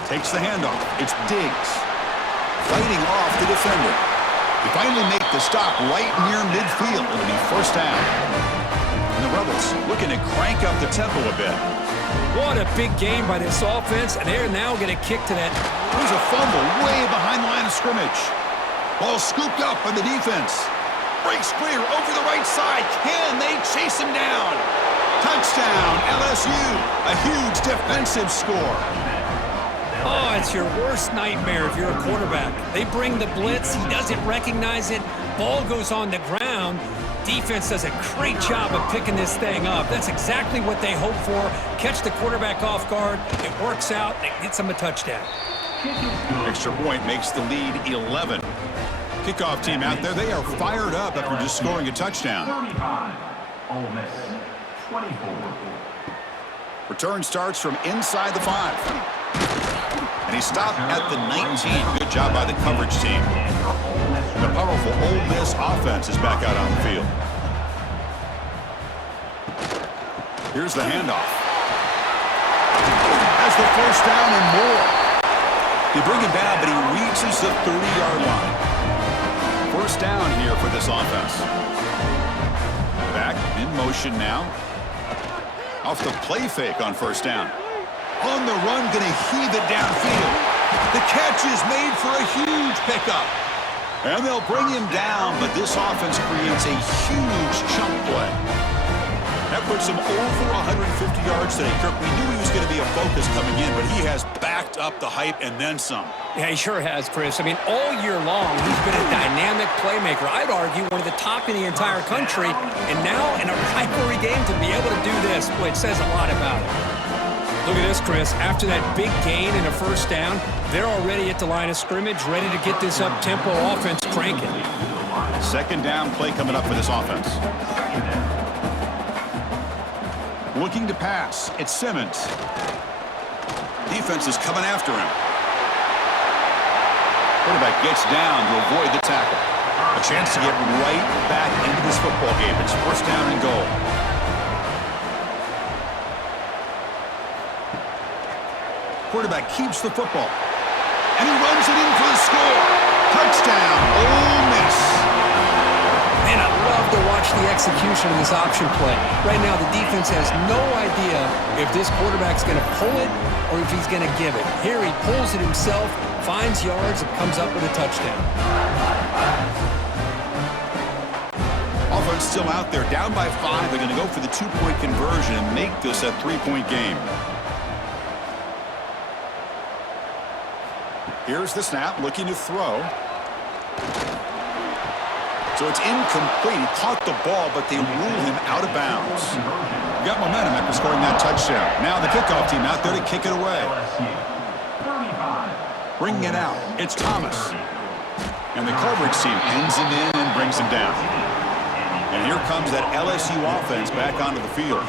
Takes the handoff. It's Diggs. Fighting off the defender. They finally make the stop right near midfield. It'll be 1st down. And the Rebels looking to crank up the tempo a bit. What a big game by this offense, and they're now going to kick to that. There's a fumble way behind the line of scrimmage. Ball scooped up by the defense. Breaks clear over the right side. Can they chase him down? Touchdown, LSU. A huge defensive score. Oh, it's your worst nightmare if you're a quarterback. They bring the blitz. He doesn't recognize it. Ball goes on the ground. Defense does a great job of picking this thing up. That's exactly what they hope for. Catch the quarterback off guard. It works out. It gets them a touchdown. Extra point makes the lead 11. Kickoff team out there. They are fired up after just scoring a touchdown. 35, Ole Miss, 24. Return starts from inside the 5. And he stopped at the 19. Good job by the coverage team. The powerful Ole Miss offense is back out on the field. Here's the handoff. Has the 1st down and more. They bring him down, but he reaches the 30-yard line. 1st down here for this offense. Back in motion now. Off the play fake on 1st down. On the run, going to heave it downfield. The catch is made for a huge pickup. And they'll bring him down, but this offense creates a huge chunk play. That puts him over 150 yards today. Kirk, we knew he was going to be a focus coming in, but he has backed up the hype and then some. Yeah, he sure has, Chris. I mean, all year long, he's been a dynamic playmaker. I'd argue one of the top in the entire country. And now, in a rivalry game, to be able to do this, boy, it says a lot about it. Look at this, Chris. After that big gain and a 1st down, they're already at the line of scrimmage, ready to get this up-tempo offense cranking. 2nd down play coming up for this offense. Looking to pass. It's Simmons. Defense is coming after him. Quarterback gets down to avoid the tackle. A chance to get right back into this football game. It's 1st down and goal. Quarterback keeps the football. And he runs it in for the score. Touchdown, Ole Miss. Man, I love to watch the execution of this option play. Right now, the defense has no idea if this quarterback's going to pull it or if he's going to give it. Here, he pulls it himself, finds yards, and comes up with a touchdown. Offense still out there, down by 5. They're going to go for the 2-point conversion and make this a 3-point game. Here's the snap, looking to throw. So it's incomplete. He caught the ball, but they rule him out of bounds. Got momentum after scoring that touchdown. Now the kickoff team out there to kick it away. Bringing it out, it's Thomas. And the coverage team pins him in and brings him down. And here comes that LSU offense back onto the field.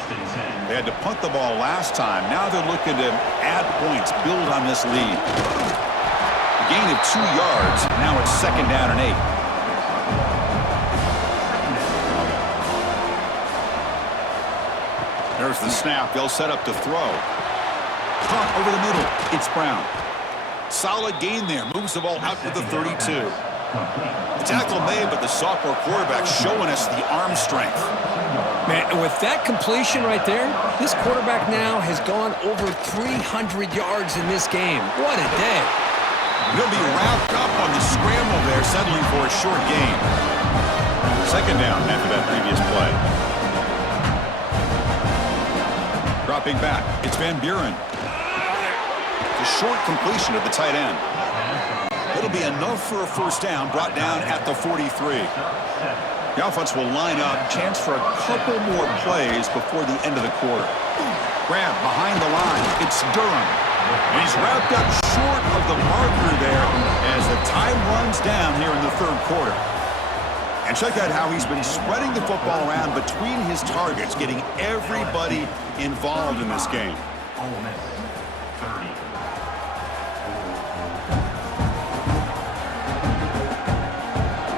They had to punt the ball last time. Now they're looking to add points, build on this lead. A gain of 2 yards. Now it's 2nd down and 8. There's the snap. They'll set up to throw. Caught over the middle. It's Brown. Solid gain there. Moves the ball out to the 32. The tackle made, but the sophomore quarterback showing us the arm strength. Man, with that completion right there, this quarterback now has gone over 300 yards in this game. What a day. He'll be wrapped up on the scramble there, settling for a short gain. 2nd down after that previous play. dropping back. It's Van Buren. The short completion of the tight end. It'll be enough for a first down, brought down at the 43. The offense will line up, chance for a couple more plays before the end of the quarter. Grab behind the line. It's Durham. And he's wrapped up short of the marker there as the time runs down here in the third quarter. And check out how he's been spreading the football around between his targets, getting everybody involved in this game. Ole Miss, 30.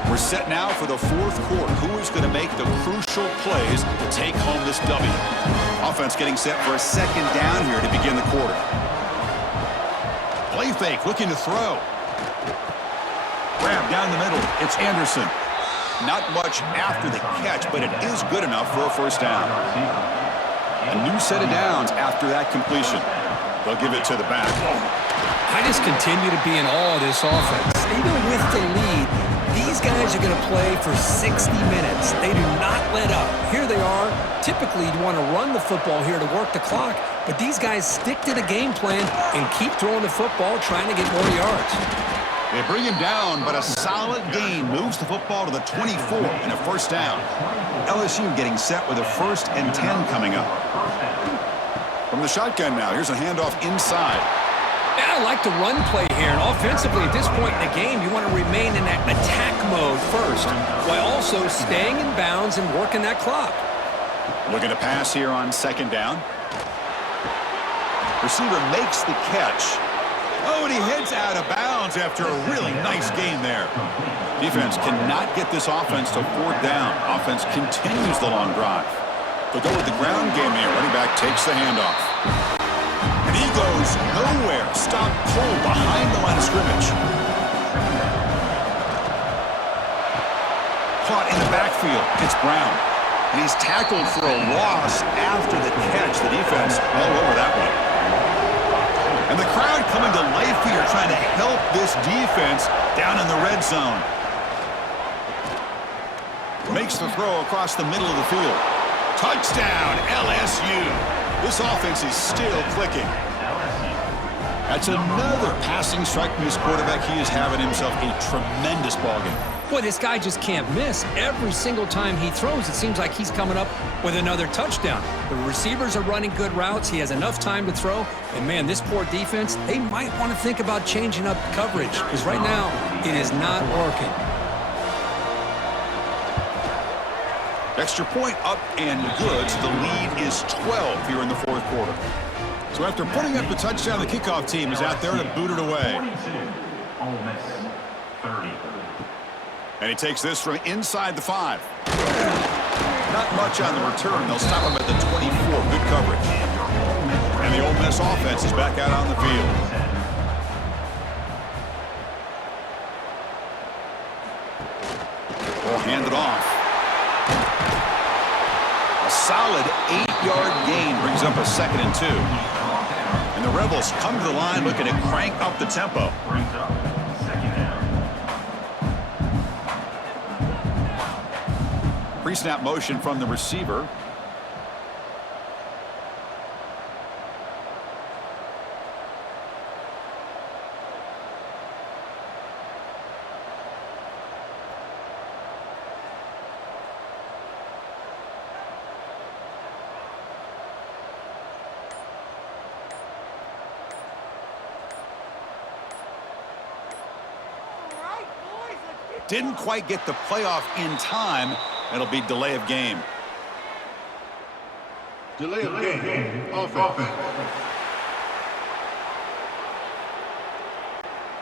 We're set now for the fourth quarter. Who is going to make the crucial plays to take home this W? Offense getting set for a second down here to begin the quarter. Play fake, looking to throw. Grab down the middle. It's Anderson. Not much after the catch, but it is good enough for a first down. A new set of downs after that completion. They'll give it to the back. I just continue to be in awe of this offense. Even with the lead, these guys are going to play for 60 minutes. They do not let up. Here they are. Typically, you want to run the football here to work the clock, but these guys stick to the game plan and keep throwing the football, trying to get more yards. They bring him down, but a solid gain moves the football to the 24 and a first down. LSU getting set with a 1st and 10 coming up. From the shotgun now, here's a handoff inside. And I like the run play here, and offensively at this point in the game, you want to remain in that attack mode first, while also staying in bounds and working that clock. Looking to pass here on second down. Receiver makes the catch. Oh, and he heads out of bounds after a really nice gain there. Defense cannot get this offense to 4th down. Offense continues the long drive. They'll go with the ground game here. Running back takes the handoff. And he goes nowhere. Stop cold behind the line of scrimmage. Caught in the backfield. It's Brown. And he's tackled for a loss after the catch. The defense all over that one. And the crowd coming to life here, trying to help this defense down in the red zone. Makes the throw across the middle of the field. Touchdown, LSU. This offense is still clicking. That's another passing strike from this quarterback. He is having himself a tremendous ballgame. Boy, this guy just can't miss. Every single time he throws, it seems like he's coming up with another touchdown. The receivers are running good routes. He has enough time to throw. And, man, this poor defense, they might want to think about changing up coverage because right now it is not working. Extra point up and good, so the lead is 12 here in the fourth quarter. So after putting up the touchdown, the kickoff team is out there to boot it away. 42. Ole Miss, 30. And he takes this from inside the 5. Not much on the return. They'll stop him at the 24. Good coverage. And the Ole Miss offense is back out on the field. They'll hand it off. A solid 8-yard gain brings up a 2nd and 2. And the Rebels come to the line looking to crank up the tempo. Brings up 2nd down. Pre-snap motion from the receiver. Didn't quite get the playoff in time. It'll be delay of game. Delay of game. Offense.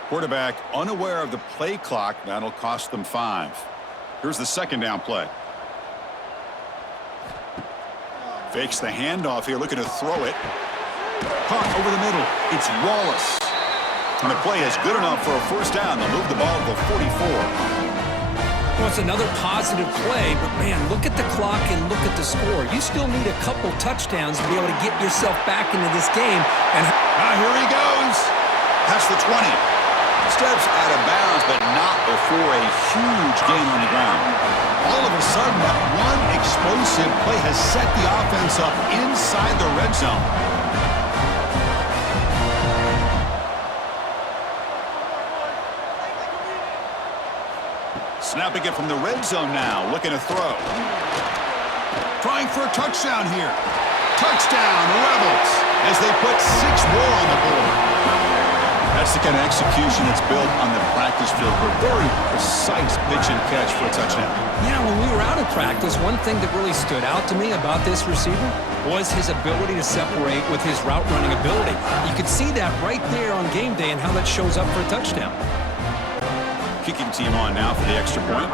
Quarterback unaware of the play clock. That'll cost them 5. Here's the 2nd down play. Fakes the handoff here, looking to throw it. Caught over the middle. It's Wallace. And the play is good enough for a first down. They'll move the ball to the 44. Well, it's another positive play, but, man, look at the clock and look at the score. You still need a couple touchdowns to be able to get yourself back into this game. And here he goes. Past the 20. Steps out of bounds, but not before a huge gain on the ground. All of a sudden, that one explosive play has set the offense up inside the red zone. Snapping it from the red zone now, looking to throw. Trying for a touchdown here. Touchdown, Rebels, as they put 6 more on the board. That's the kind of execution that's built on the practice field for a very precise pitch and catch for a touchdown. Yeah, when we were out of practice, one thing that really stood out to me about this receiver was his ability to separate with his route running ability. You could see that right there on game day and how that shows up for a touchdown. Kicking team on now for the extra point.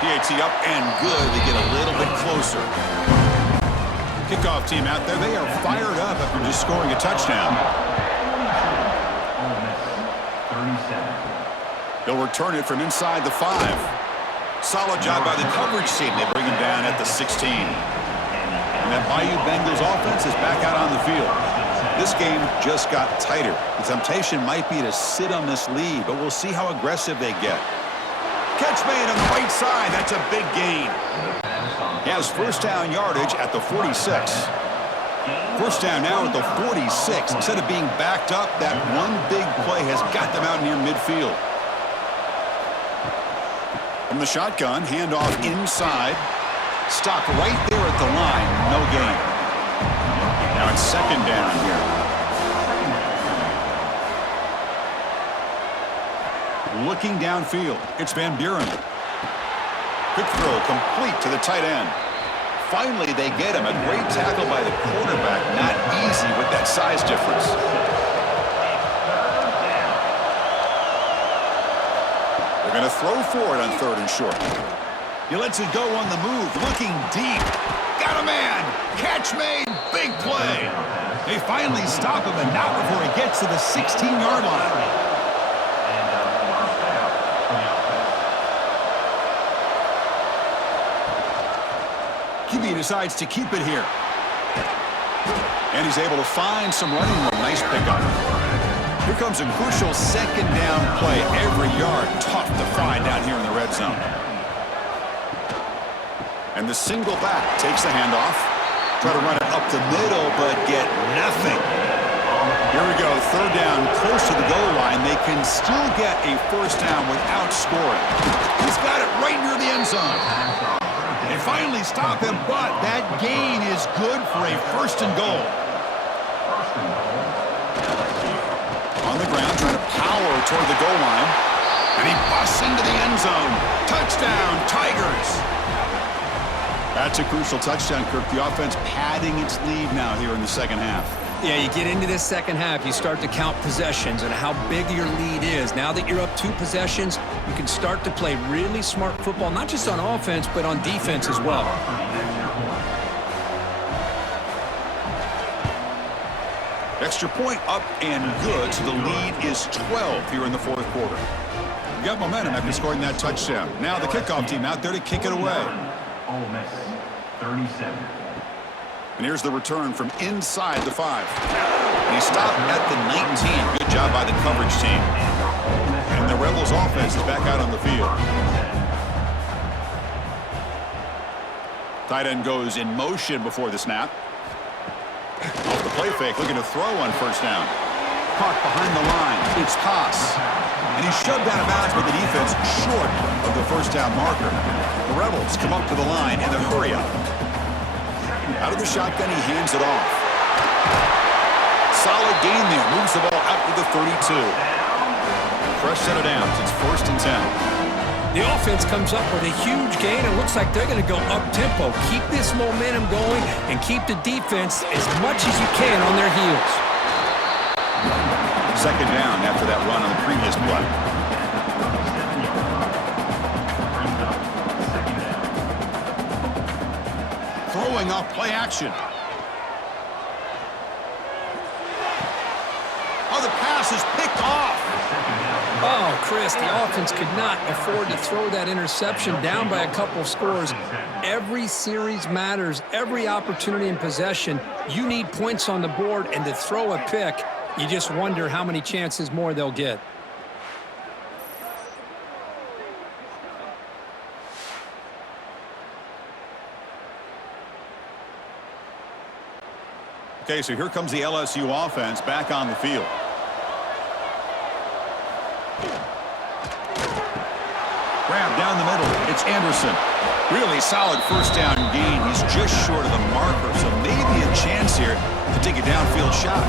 PAT up and good. They get a little bit closer. Kickoff team out there. They are fired up after just scoring a touchdown. Ole Miss 37. They'll return it from inside the 5. Solid job by the coverage team. They bring him down at the 16. And that Bayou Bengals offense is back out on the field. This game just got tighter. The temptation might be to sit on this lead, but we'll see how aggressive they get. Catch made on the right side. That's a big gain. He has first down yardage at the 46. First down now at the 46. Instead of being backed up, that one big play has got them out near midfield. From the shotgun, handoff inside. Stop right there at the line. No gain. Now it's second down here. Looking downfield, it's Van Buren. Quick throw complete to the tight end. Finally, they get him. A great tackle by the quarterback. Not easy with that size difference. They're going to throw for it on 3rd and short. He lets it go on the move, looking deep. Got a man. Catch made. Big play. They finally stop him, and not before he gets to the 16-yard line. QB decides to keep it here. And he's able to find some running room. Nice pickup. Here comes a crucial second down play. Every yard tough to find down here in the red zone. And the single back takes the handoff. Try to run it up the middle, but get nothing. Here we go, 3rd down, close to the goal line. They can still get a first down without scoring. He's got it right near the end zone. They finally stop him, but that gain is good for a 1st and goal. On the ground, trying to power toward the goal line. And he busts into the end zone. Touchdown, Tigers. That's a crucial touchdown, Kirk. The offense padding its lead now here in the second half. Yeah, you get into this second half, you start to count possessions and how big your lead is. Now that you're up 2 possessions, you can start to play really smart football, not just on offense, but on defense as well. Extra point up and good, so the lead is 12 here in the 4th quarter. You got momentum after scoring that touchdown. Now the kickoff team out there to kick it away. Ole Miss 37. And here's the return from inside the 5. And he stopped at the 19. Good job by the coverage team. And the Rebels offense is back out on the field. Tight end goes in motion before the snap. Off the play fake, looking to throw on first down. Caught behind the line. It's Haas. And he's shoved out of bounds by the defense short of the first down marker. The Rebels come up to the line in the hurry up. Out of the shotgun, he hands it off. Solid gain there. Moves the ball out to the 32. Fresh set of downs. It's 1st and 10. The offense comes up with a huge gain. It looks like they're going to go up-tempo. Keep this momentum going and keep the defense as much as you can on their heels. Second down after that run on the previous play. Throwing off play action. Oh, the pass is picked off. Oh, Chris, the offense could not afford to throw that interception down by a couple of scores. Every series matters. Every opportunity in possession. You need points on the board, and to throw a pick, you just wonder how many chances more they'll get. Okay, so here comes the LSU offense back on the field. Grab down the middle. It's Anderson. Really solid first down gain. He's just short of the marker, so maybe a chance here to take a downfield shot.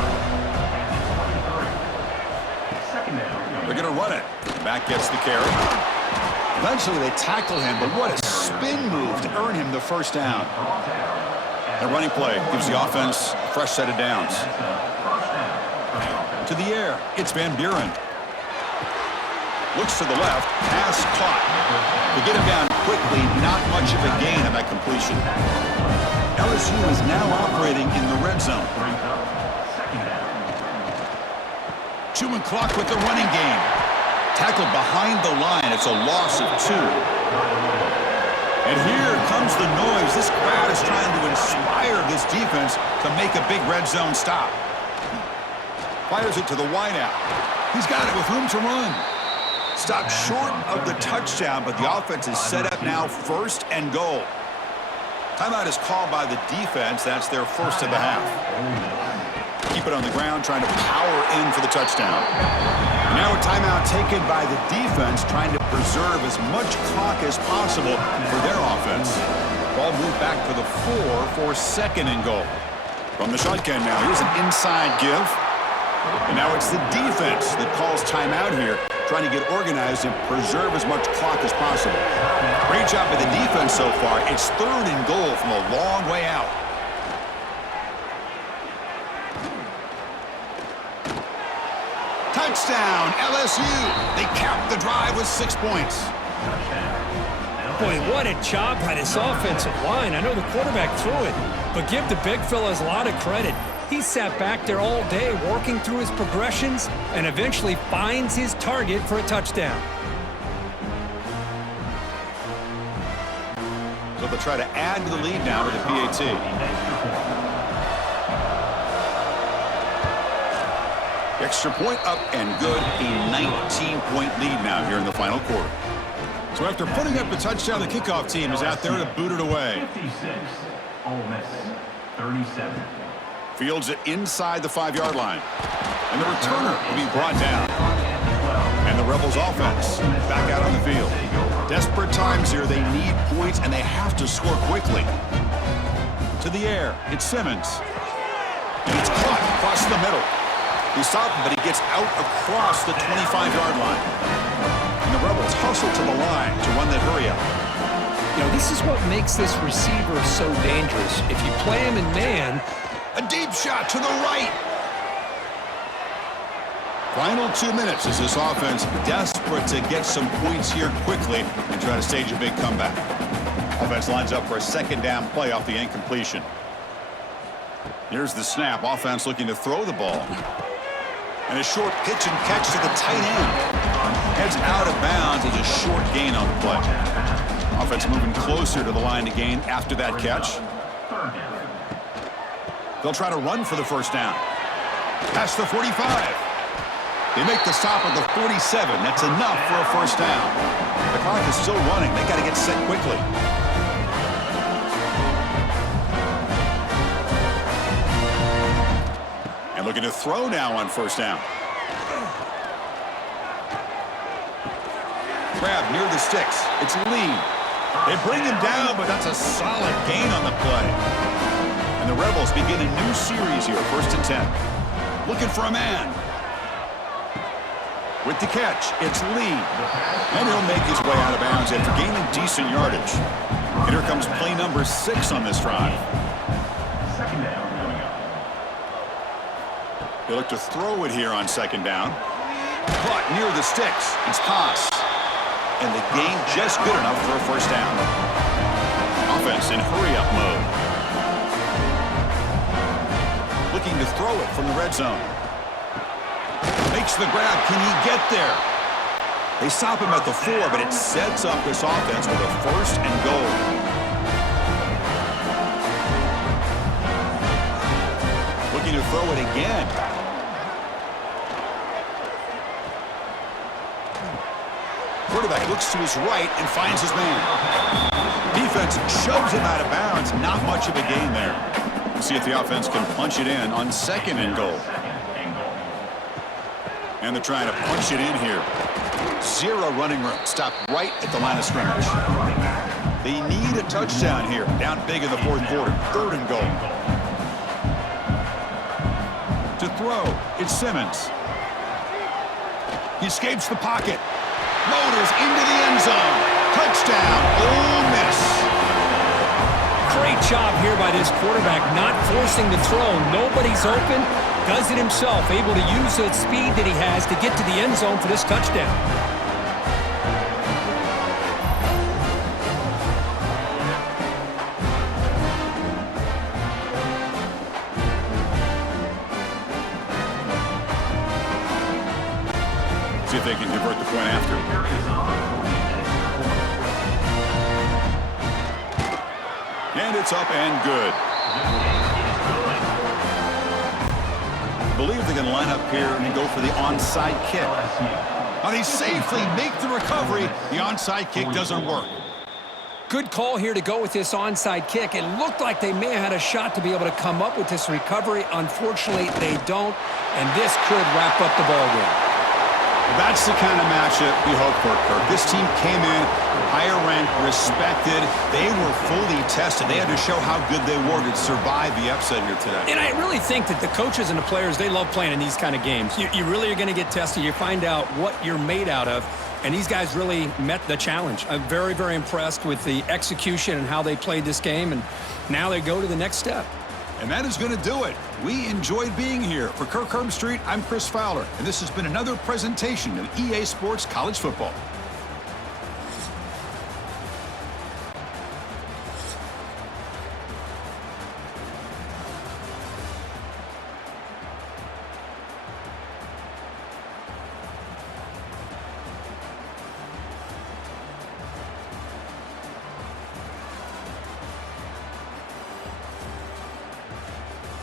They're going to run it. Back gets the carry. Eventually they tackle him, but what a spin move to earn him the first down. The running play gives the offense a fresh set of downs. To the air, it's Van Buren. Looks to the left, pass caught. To get him down quickly, not much of a gain on that completion. LSU is now operating in the red zone. Chewing clock with the running game. Tackled behind the line. It's a loss of 2. And here comes the noise. This crowd is trying to inspire this defense to make a big red zone stop. Fires it to the wideout. He's got it with room to run. Stopped short of the touchdown, but the offense is set up now 1st and goal. Timeout is called by the defense. That's their first of the half. Keep it on the ground, trying to power in for the touchdown. And now a timeout taken by the defense, trying to preserve as much clock as possible for their offense. Ball moved back to the 4 for 2nd and goal. From the shotgun now, here's an inside give. And now it's the defense that calls timeout here, trying to get organized and preserve as much clock as possible. Great job by the defense so far. It's 3rd and goal from a long way out. Touchdown, LSU. They capped the drive with 6 points. Boy, what a job by this offensive line. I know the quarterback threw it, but give the big fellas a lot of credit. He sat back there all day working through his progressions and eventually finds his target for a touchdown. So they'll try to add to the lead now with the PAT. Extra point up and good. A 19-point lead now here in the final quarter. So after putting up the touchdown, the kickoff team is out there to boot it away. 56, Ole Miss, 37. Fields it inside the 5-yard line. And the returner will be brought down. And the Rebels offense back out on the field. Desperate times here. They need points, and they have to score quickly. To the air, it's Simmons. And it's caught across the middle. He stopped him, but he gets out across the 25-yard line. And the Rebels hustle to the line to run that hurry up. You know, this is what makes this receiver so dangerous. If you play him in man, a deep shot to the right. Final 2 minutes as this offense desperate to get some points here quickly and try to stage a big comeback. Offense lines up for a 2nd down play off the incompletion. Here's the snap. Offense looking to throw the ball. And a short pitch and catch to the tight end. Heads out of bounds as a short gain on the play. Offense moving closer to the line to gain after that catch. They'll try to run for the first down. Past the 45. They make the stop at the 47. That's enough for a first down. The clock is still running. They got to get set quickly. And looking to throw now on first down. Grab near the sticks. It's Lee. They bring him down, but that's a solid gain on the play. And the Rebels begin a new series here, 1st and 10. Looking for a man. With the catch, it's Lee. And he'll make his way out of bounds after gaining decent yardage. And here comes play number 6 on this drive. 2nd down coming up. He'll look to throw it here on 2nd down. Caught near the sticks. It's Haas. And the gain just good enough for a first down. Offense in hurry-up mode. Looking to throw it from the red zone. Makes the grab. Can he get there? They stop him at the 4, but it sets up this offense with a 1st and goal. Looking to throw it again. Quarterback looks to his right and finds his man. Defense shoves him out of bounds. Not much of a gain there. Let's see if the offense can punch it in on 2nd and goal. And they're trying to punch it in here. 0 running room. Stop right at the line of scrimmage. They need a touchdown here. Down big in the 4th quarter. 3rd and goal. To throw, it's Simmons. He escapes the pocket. Motors into the end zone. Touchdown, Ole Miss. Great job here by this quarterback, not forcing the throw. Nobody's open. Does it himself, able to use the speed that he has to get to the end zone for this touchdown. See if they can convert the point after. And it's up and good. I believe they're going to line up here and go for the onside kick. Now they safely make the recovery. The onside kick doesn't work. Good call here to go with this onside kick. It looked like they may have had a shot to be able to come up with this recovery. Unfortunately, they don't, and this could wrap up the ball game. That's the kind of matchup we hope for, Kirk. This team came in higher ranked, respected. They were fully tested. They had to show how good they were to survive the upset here today. And I really think that the coaches and the players, they love playing in these kind of games. You really are going to get tested. You find out what you're made out of. And these guys really met the challenge. I'm very, very impressed with the execution and how they played this game. And now they go to the next step. And that is going to do it. We enjoyed being here. For Kirk Herbstreit, I'm Chris Fowler, and this has been another presentation of EA Sports College Football.